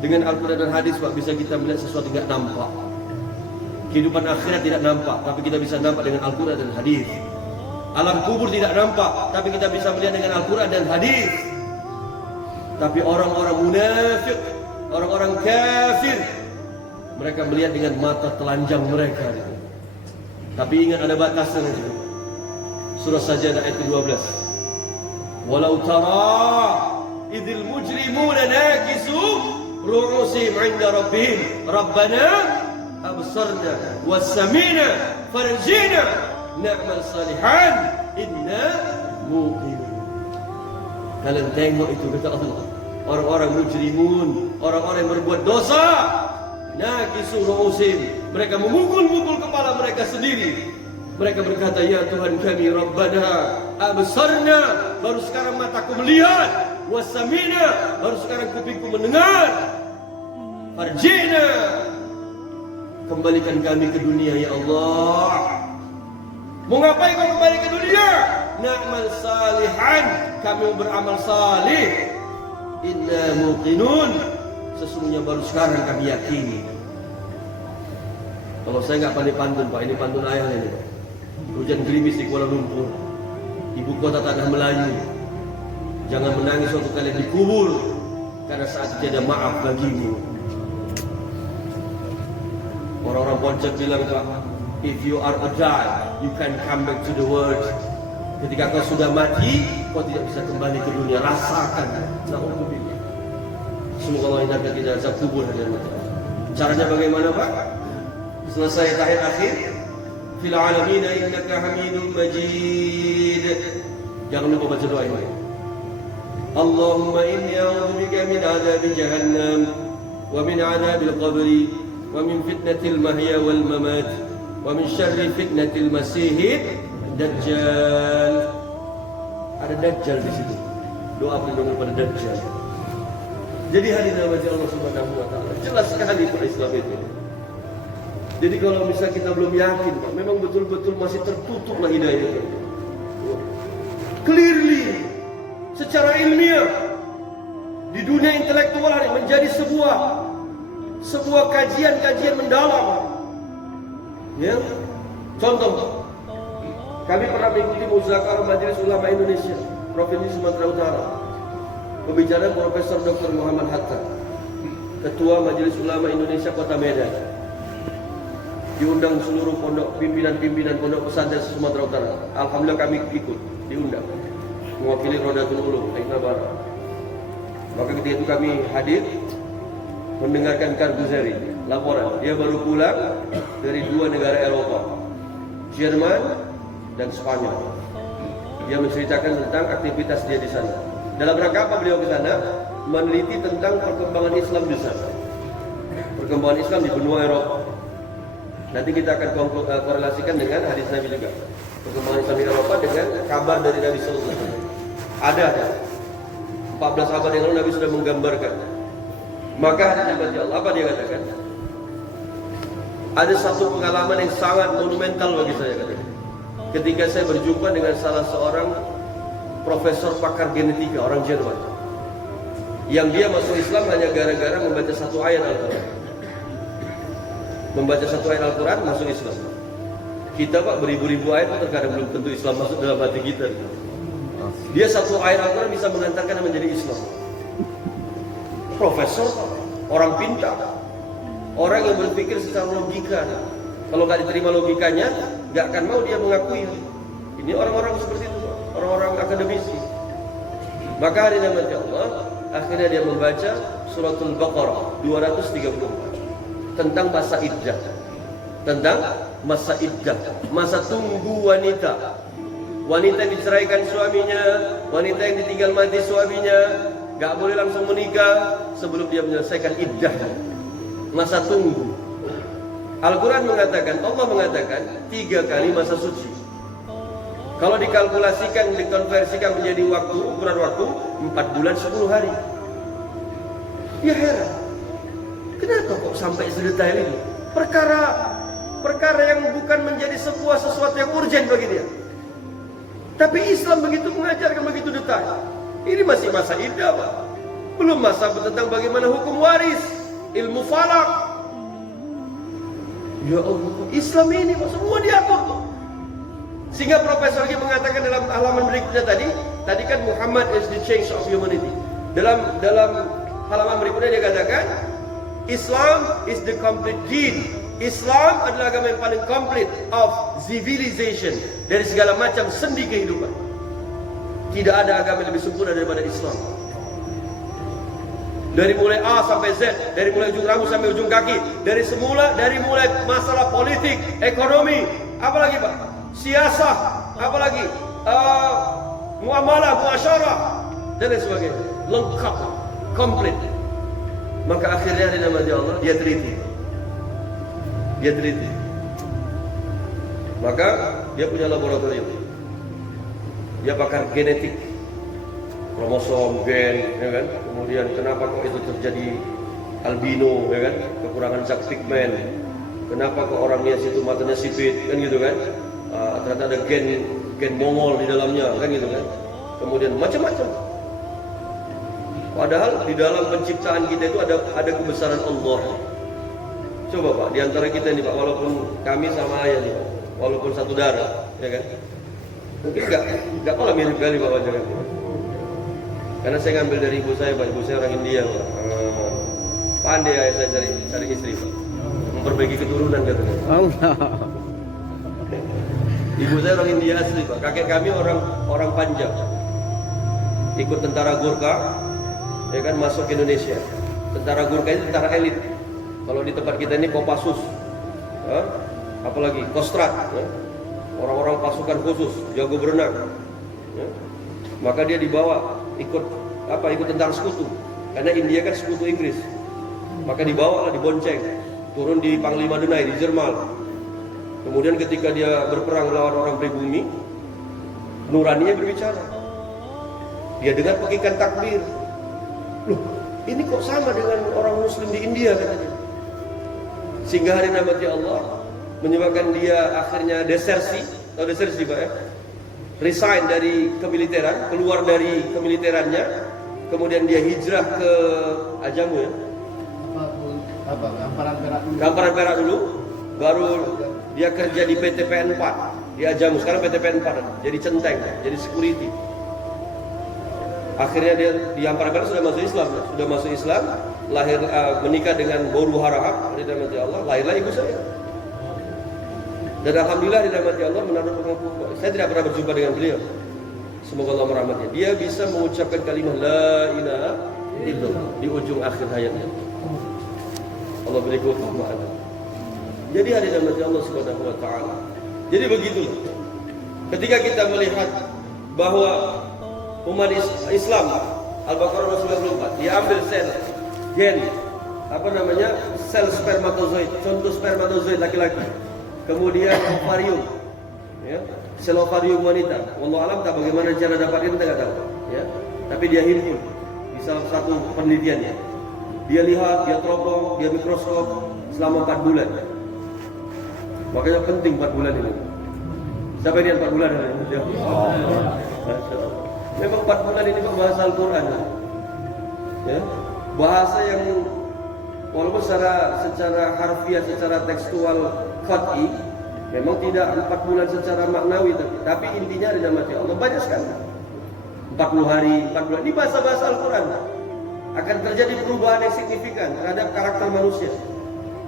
Dengan Al-Quran dan hadis, Pak, bisa kita melihat sesuatu yang tidak nampak. Kehidupan akhirat tidak nampak, tapi kita bisa nampak dengan Al-Quran dan hadis. Alam kubur tidak nampak, tapi kita bisa melihat dengan Al-Quran dan hadis. Tapi orang-orang munafik, orang-orang kafir, mereka melihat dengan mata telanjang mereka. Tapi ingat ada batasnya. Surah Sajdah ayat ke-12. Walau tara idil mujrimuna nakisu ru'usihim 'inda rabbihim rabbana absarna wassamina farjina na'mal salihan inna muqinun. Kalian tengok itu, kata Allah, orang-orang mujrimun, orang-orang yang berbuat dosa, nakisu ru'usihim, mereka memukul-mukul kepala mereka sendiri. Mereka berkata, ya Tuhan kami, Rabbana absarna, baru sekarang mataku melihat, wasamina, baru sekarang kupingku mendengar, farjina, kembalikan kami ke dunia ya Allah. Mau ngapain kau kembali ke dunia? Na'mal salihan, kami beramal salih. Inna muqinun, sesungguhnya baru sekarang kami yakini. Kalau saya nggak pandai pantun, Pak, ini pantun ayah ini, Pak. Hujan gerimis di Kuala Lumpur, ibu kota tanah Melayu. Jangan menangis waktu kalian dikubur, karena saat itu ada maaf bagimu. Orang-orang Poncet bilang, Pak, if you are a die, you can come back to the world. Ketika kau sudah mati, kau tidak bisa kembali ke dunia. Rasakan. Na'udzubillah. Semoga Allah hindarkan kita azab kubur hadirin. Caranya bagaimana, Pak? Selesai tahiyat akhir, fil alamin innaka hamidum majid. Jangan lupa baca doa ini. Allahumma inni a'udzubika min adzabi jahannam wa min adzabil qabri wa min fitnatil mahya wal mamat wa min syarri fitnatil masihid dajjal. Ada dajjal di situ. Doa perlindungan pada dajjal. Jadi hadirin Allah Subhanahu wa taala, jelas sekali Islam itu. Jadi kalau misalnya kita belum yakin, Pak, memang betul-betul masih tertutuplah hidayah itu. Clearly, secara ilmiah, di dunia intelektual hari menjadi sebuah kajian-kajian mendalam. Ya, contoh, kami pernah mengikuti Muzakarah Majelis Ulama Indonesia, Provinsi Sumatera Utara. Pembicara Profesor Dr. Muhammad Hatta, Ketua Majelis Ulama Indonesia Kota Medan. Diundang seluruh pimpinan pondok pesantren Sumatera Utara. Alhamdulillah kami ikut, diundang mewakili Rodatul Ulum Aina Barat. Maka ketika itu kami hadir mendengarkan Karguzari laporan. Dia baru pulang dari 2 negara Eropa, Jerman dan Spanyol. Dia menceritakan tentang aktivitas dia di sana. Dalam rangka apa beliau ke sana? Meneliti tentang perkembangan Islam di sana. Perkembangan Islam di benua Eropa. Nanti kita akan korelasikan dengan hadis Nabi juga. Perkembangan Islam di Eropa dengan kabar dari Nabi Sallallahu Alaihi Wasallam. Ada 14 abad yang lalu Nabi sudah menggambarkan. Maka Allah, apa dia katakan? Ada satu pengalaman yang sangat monumental bagi saya, katanya. Ketika saya berjumpa dengan salah seorang profesor pakar genetika orang Jerman, yang dia masuk Islam hanya gara-gara membaca satu ayat Al-Quran. Membaca satu ayat Al-Quran masuk Islam. Kita, Pak, beribu-ribu ayat terkadang belum tentu Islam masuk dalam hati kita. Dia satu ayat Al-Quran bisa mengantarkan menjadi Islam. Profesor, orang pintar, orang yang berpikir secara logika. Kalau nggak diterima logikanya, nggak akan mau dia mengakui. Ini orang-orang seperti itu, orang-orang akademisi. Maka hari nanti Allah, akhirnya dia membaca suratul Baqarah 234 tentang masa iddah, masa tunggu wanita. Wanita yang diceraikan suaminya, wanita yang ditinggal mati suaminya, gak boleh langsung menikah sebelum dia menyelesaikan iddahnya. masa tunggu. Al-Quran mengatakan, Allah mengatakan 3 kali masa suci. Kalau dikalkulasikan, dikonversikan menjadi waktu, ukuran waktu 4 bulan 10 hari. Ya heran, kenapa kok sampai sedetail ini? Perkara yang bukan menjadi sebuah sesuatu yang urgen bagi dia. Tapi Islam begitu mengajarkan, begitu detail. Ini masih masa iddah, Pak. Belum masa tentang bagaimana hukum waris, ilmu falak. Ya Allah, Islam ini semua diatur. Sehingga Profesor G mengatakan dalam halaman berikutnya tadi kan Muhammad is the change of humanity. Dalam halaman berikutnya dia katakan, Islam is the complete deed. Islam adalah agama yang paling komplit of civilization, dari segala macam sendi kehidupan. Tidak ada agama yang lebih sempurna daripada Islam. Dari mulai A sampai Z, dari mulai ujung rambut sampai ujung kaki, dari mulai masalah politik, ekonomi, apalagi Pak, siasah, apalagi muamalah, muasyarah dan lain sebagainya, lengkap, komplit. Maka akhirnya dinamati Allah, dia teliti. Maka dia punya laboratorium. Dia pakar genetik, kromosom, gen, ya kan? Kemudian kenapa kok itu terjadi albino, ya kan? Kekurangan zat pigmen. Kenapa kok orangnya situ matanya sipit, kan gitu kan? Ternyata ada gen Mongol di dalamnya, kan gitu kan? Kemudian macam-macam. Padahal di dalam penciptaan kita itu ada kebesaran Allah. Coba Pak, di antara kita ini Pak, walaupun kami sama ayah nih Pak, walaupun satu darah, ya kan? Mungkin enggak pola mirip kali Pak wajahnya. Karena saya ngambil dari ibu saya Pak, ibu saya orang India Pak. Pandai ayah saya cari istri Pak, memperbaiki keturunan katanya. Ibu saya orang India asli Pak, kakek kami orang Panjab, ikut tentara Gurkha, ya kan, masuk ke Indonesia. Tentara Gurkha itu tentara elit. Kalau di tempat kita ini Kopassus, apalagi Kostrad, orang-orang pasukan khusus, jago berenang. Maka dia dibawa ikut tentara sekutu, karena India kan sekutu Inggris. Maka dibawa, dibonceng, turun di Panglima Denai di Jerman. Kemudian ketika dia berperang melawan orang pribumi, nuraninya berbicara. Dia dengar pekikan takbir. Loh, ini kok sama dengan orang Muslim di India katanya. Sehingga hari namanya Allah menyebabkan dia akhirnya desersi, atau desersi Pak ya, resign dari kemiliteran, keluar dari kemiliterannya, kemudian dia hijrah ke Ajamu ya, Gamparan Perak dulu, baru dia kerja di PT PN 4 di Ajamu, sekarang PT PN 4 jadi centeng, jadi security. Akhirnya dia di Gamparan Perak sudah masuk Islam, lahir menikah dengan Boru Harahap, dirahmati Allah, lahirlah ibu saya. Dan alhamdulillah dirahmati Allah menurut pengakuan. Saya tidak pernah berjumpa dengan beliau. Semoga Allah merahmatinya. Dia bisa mengucapkan kalimat la ilaha illallah di ujung akhir hayatnya. Allah beri keutamaan. Jadi hari dirahmati Allah Subhanahu wa taala. Jadi begitu. Ketika kita melihat bahwa umat Islam Al-Baqarah 94 dia ambil sel gen sel spermatozoid, contoh spermatozoid laki-laki, kemudian ovarium, ya, sel ovarium wanita. Wallahu alam tak bagaimana cara dapatnya kita nggak tahu, ya. Tapi dia himpun di salah satu penelitiannya. Dia lihat, dia teropong, dia mikroskop selama 4 bulan. Makanya penting 4 bulan ini. Siapa ini 4 bulan? Memang 4 bulan ini bahasa Al-Quran, ya. Bahasa yang walaupun secara harfiah, secara tekstual qat'i memang tidak 4 bulan secara maknawi, tapi intinya di dalam Allah banyak sekali. 40 hari, 4 bulan. Ini bahasa-bahasa Al-Quran. Akan terjadi perubahan yang signifikan terhadap karakter manusia.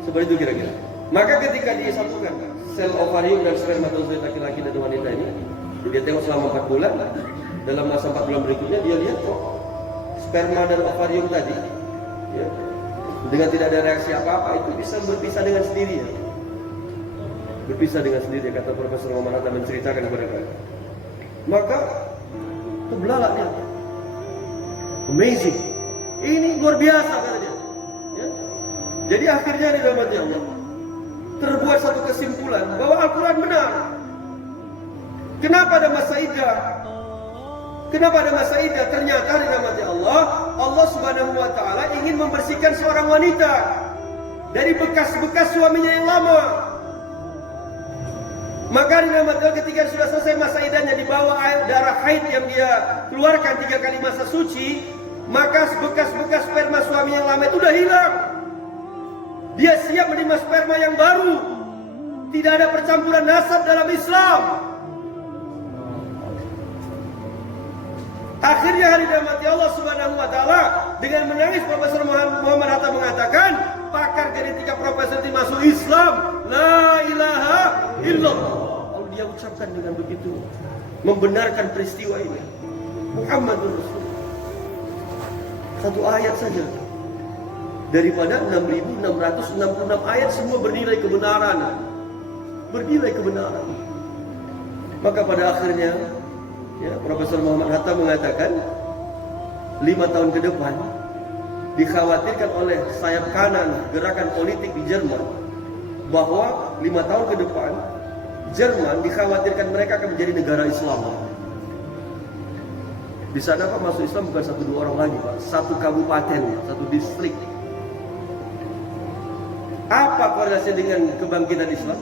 Seperti itu kira-kira. Maka ketika disatukan sel ovarium dan spermatozoid laki-laki dan wanita ini, dia tengok selama 4 bulan. Dalam masa 4 bulan berikutnya dia lihat kok sperma dan ovarium tadi, ya, dengan tidak ada reaksi apa-apa, itu bisa berpisah dengan sendiri, ya. Berpisah dengan sendiri, kata Profesor Muhammad Hatta menceritakan kepada kami. Maka itu belalaknya, amazing, ini luar biasa katanya, ya. Jadi akhirnya dirahmati Allah, terbuat satu kesimpulan bahwa Al-Quran benar. Kenapa ada masa iddah? Kenapa ada masa iddah? Ternyata dirahmati Allah, Allah Subhanahu wa taala ingin membersihkan seorang wanita dari bekas-bekas suaminya yang lama. Maka dirahmati Allah, ketika sudah selesai masa iddahnya, dibawa air darah haid yang dia keluarkan 3 kali masa suci, maka bekas-bekas sperma suami yang lama itu sudah hilang. Dia siap menerima sperma yang baru. Tidak ada percampuran nasab dalam Islam. Akhirnya hari dirahmati Allah Subhanahu wa taala, dengan menangis Profesor Muhammad Hatta mengatakan, pakar genetika profesor itu masuk Islam, la ilaha illallah. Lalu dia ucapkan dengan begitu, membenarkan peristiwa ini. Muhammadur Rasulullah. Satu ayat saja daripada 6.666 ayat, semua bernilai kebenaran. Bernilai kebenaran. Maka pada akhirnya Profesor Muhammad Hatta mengatakan 5 tahun ke depan dikhawatirkan oleh sayap kanan gerakan politik di Jerman, bahwa 5 tahun ke depan Jerman dikhawatirkan mereka akan menjadi negara Islam. Di sana Pak, masuk Islam bukan 1-2 orang lagi Pak, 1 kabupaten, 1 distrik. Apa korelasi dengan kebangkitan Islam?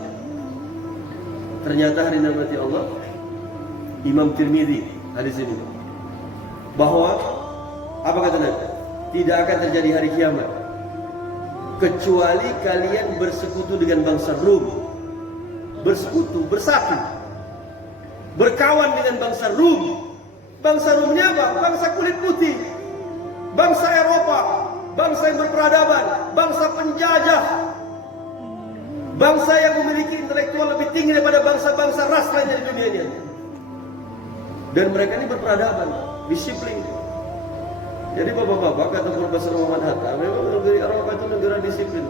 Ternyata hari dirahmati Allah, Imam Tirmidzi hadis ini, bahwa apa kata Nabi? Tidak akan terjadi hari kiamat kecuali kalian bersekutu dengan bangsa Rum. Bersekutu, bersatu, berkawan dengan bangsa Rum. Bangsa Rumnya apa? Bangsa kulit putih, bangsa Eropa, bangsa yang berperadaban, bangsa penjajah, bangsa yang memiliki intelektual lebih tinggi daripada bangsa-bangsa ras lainnya di dunia ini. Dan mereka ini berperadaban, disiplin. Jadi bapak-bapak, kata Profesor Muhammad Hatta, memang negara Eropa itu negara disiplin.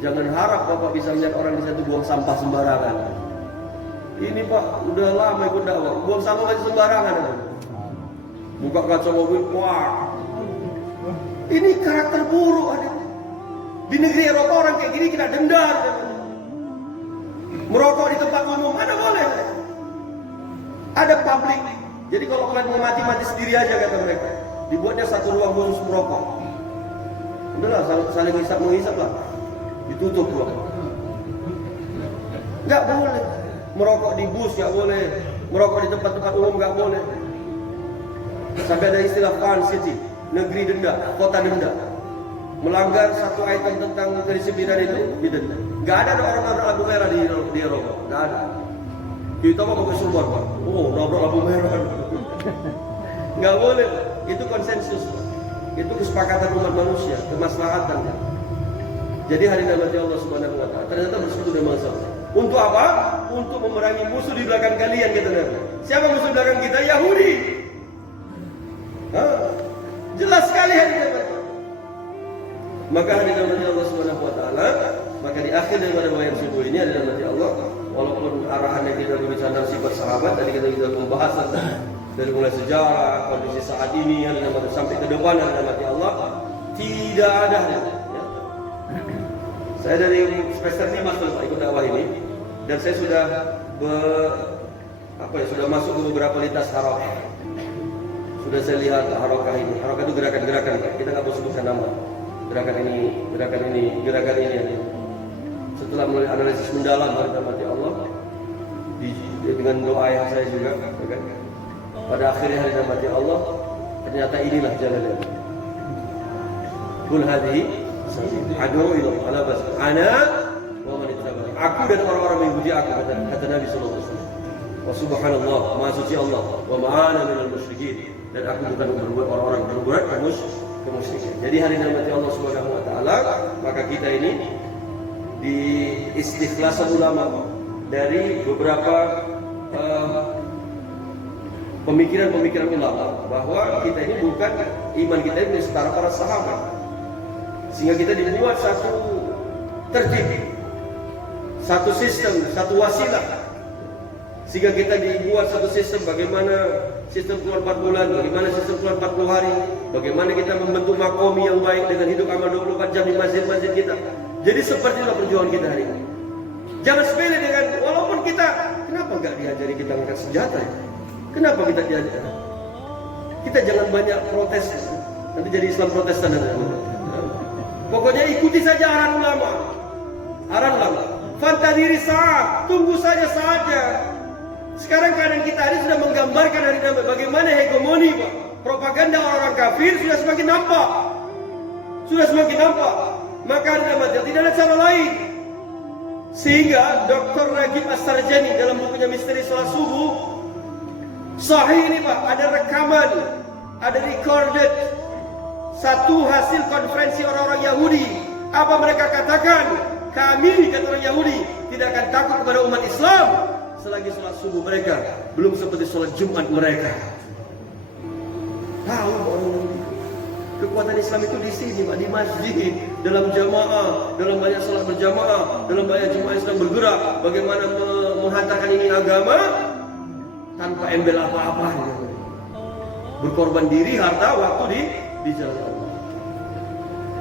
Jangan harap bapak bisa melihat orang di sana buang sampah sembarangan. Ini Pak, udah lama ikut dakwah, buang sampah masih sembarangan. Buka kaca mobil, wah. Ini karakter buruk ada. Di negeri Eropa orang kayak gini kena denda. Merokok di tempat umum, mana boleh? Ada publik. Jadi kalau kalian mau mati sendiri aja, kata mereka. Dibuatnya satu ruang khusus merokok. Udahlah, saling menghisap lah. Ditutup ruang. Nggak boleh. Merokok di bus nggak boleh. Merokok di tempat-tempat umum nggak boleh. Sampai ada istilah Fun City, negeri denda, kota denda. Melanggar satu item tentang kedisiplinan itu didenda. Nggak ada orang nabrak lampu merah di Eropa. Nggak ada. Kita mau ke Sumbar Pak. Oh, nabrak lampu merah. Nggak boleh. Itu konsensus. Itu kesepakatan umat manusia, kemaslahatan. Jadi hari dirahmati Allah Subhanahu wa taala, ternyata bersekutu dengan bangsa. Untuk apa? Untuk memerangi musuh di belakang kalian, kata Nabi. Siapa musuh di belakang kita? Yahudi. Jelas sekali hari dirahmati. Maka hari dirahmati Allah Subhanahu wa taala, maka di akhir daripada wayang subuh ini hari dirahmati Allah, walaupun arahannya kita berbicara sifat sahabat, tadi kita pembahasan dari mulai sejarah, kondisi saat ini, hari dirahmati sampai ke depan hari dirahmati Allah, tidak ada. Saya dari semester 5 setelah ikut dakwah ini, dan saya sudah sudah masuk ke beberapa lintas harokah. Sudah saya lihat harokah ini. Harokah itu gerakan-gerakan, kita nggak perlu sebutkan nama. Gerakan ini. Setelah melalui analisis mendalam hari dirahmati Allah, dengan doa yang saya juga, kan? Pada akhirnya hari dirahmati Allah, ternyata inilah jalannya. Kul hadhihi adu ila ala bas ana wa man ittaba'ani. Aku dan orang-orang yang mengikuti aku, kata Nabi sallallahu alaihi wasallam. Wa subhanallah, maha suci Allah, wa ma'ana minal musyrikin, dan aku bukan berbuat orang-orang berbuat kemusyrikan. Jadi hari dirahmati Allah Subhanahu wa taala, maka kita ini di istikhlasan ulama dari beberapa pemikiran-pemikiran ulama bahwa kita ini bukan, iman kita ini setara para sahabat. Sehingga kita dibuat satu tertib, satu sistem, satu wasilah Sehingga kita dibuat satu sistem bagaimana sistem keluar 4 bulan, bagaimana sistem keluar 40 hari, bagaimana kita membentuk makomi yang baik dengan hidup amal 24 jam di masjid-masjid kita. Jadi seperti itulah perjuangan kita hari ini. Jangan sepele dengan, walaupun kita, kenapa nggak diajari kita angkat senjata? Kenapa kita diajari? Kita jangan banyak protes, nanti jadi Islam Protestan. Pokoknya ikuti saja arahan ulama. Arahan ulama. Fantadiri saat, tunggu saja saatnya. Sekarang keadaan kita ini sudah menggambarkan hari ini bagaimana hegemoni, Pak. Propaganda orang-orang kafir sudah semakin nampak. Sudah semakin nampak. Maka tidak ada cara lain. Sehingga Dr. Ragib As-Sarjani dalam bukunya Misteri Salat Subuh, sahih ini Pak, ada rekaman, ada recorded satu hasil konferensi orang-orang Yahudi. Apa mereka katakan? Kami, kata orang Yahudi, tidak akan takut kepada umat Islam selagi sholat subuh mereka belum seperti sholat Jumat mereka. Tahu orang kekuatan Islam itu di sini, Pak, di masjid, dalam jamaah, dalam banyak sholat berjamaah, dalam banyak jemaah Islam bergerak. Bagaimana menghantarkan ini agama tanpa embel apa-apa, berkorban diri, harta, waktu di jalan Allah.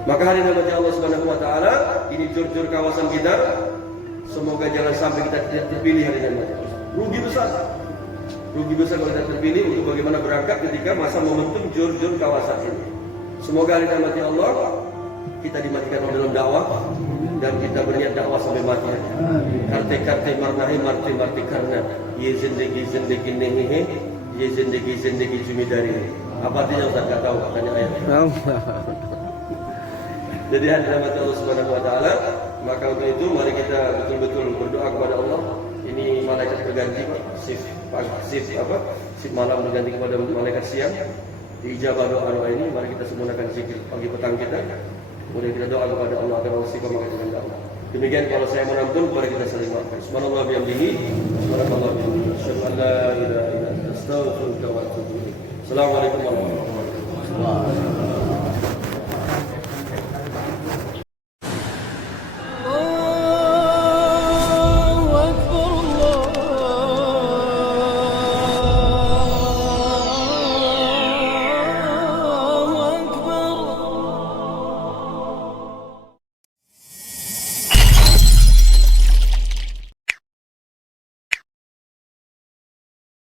Maka hari ini Allah Subhanahu wa taala, ini jur-jur kawasan kita. Semoga jangan sampai kita tidak terpilih hari ini. Rugi besar. Rugi besar kalau kita terpilih untuk bagaimana berangkat ketika masa momentum jur-jur kawasan ini. Semoga hari ini Allah kita dimatikan dalam dakwah dan kita berniat dakwah sampai mati. Karte-karte marnahi marti karena ye zindagi nehihe, ye zindagi jumidari. Apa artinya Ustaz? Enggak tahu katanya ayat. Jadi hadirin Allah Subhanahu wa taala, maka untuk itu mari kita betul-betul berdoa kepada Allah. Ini malaikat berganti, shift malam berganti kepada malaikat siang. Diijabah doa ini, mari kita semuanya zikir pagi petang kita. Kemudian kita doa kepada Allah agar Allah istiqomah dengan dakwah. Demikian kalau saya menampun, mari kita saling maafkan. Subhanallah bihamdihi, subhanallah bihamdihi. Asyhadu an la ilaha illa anta, astaghfiruka wa atubu ilaik. Assalamualaikum warahmatullahi wabarakatuh.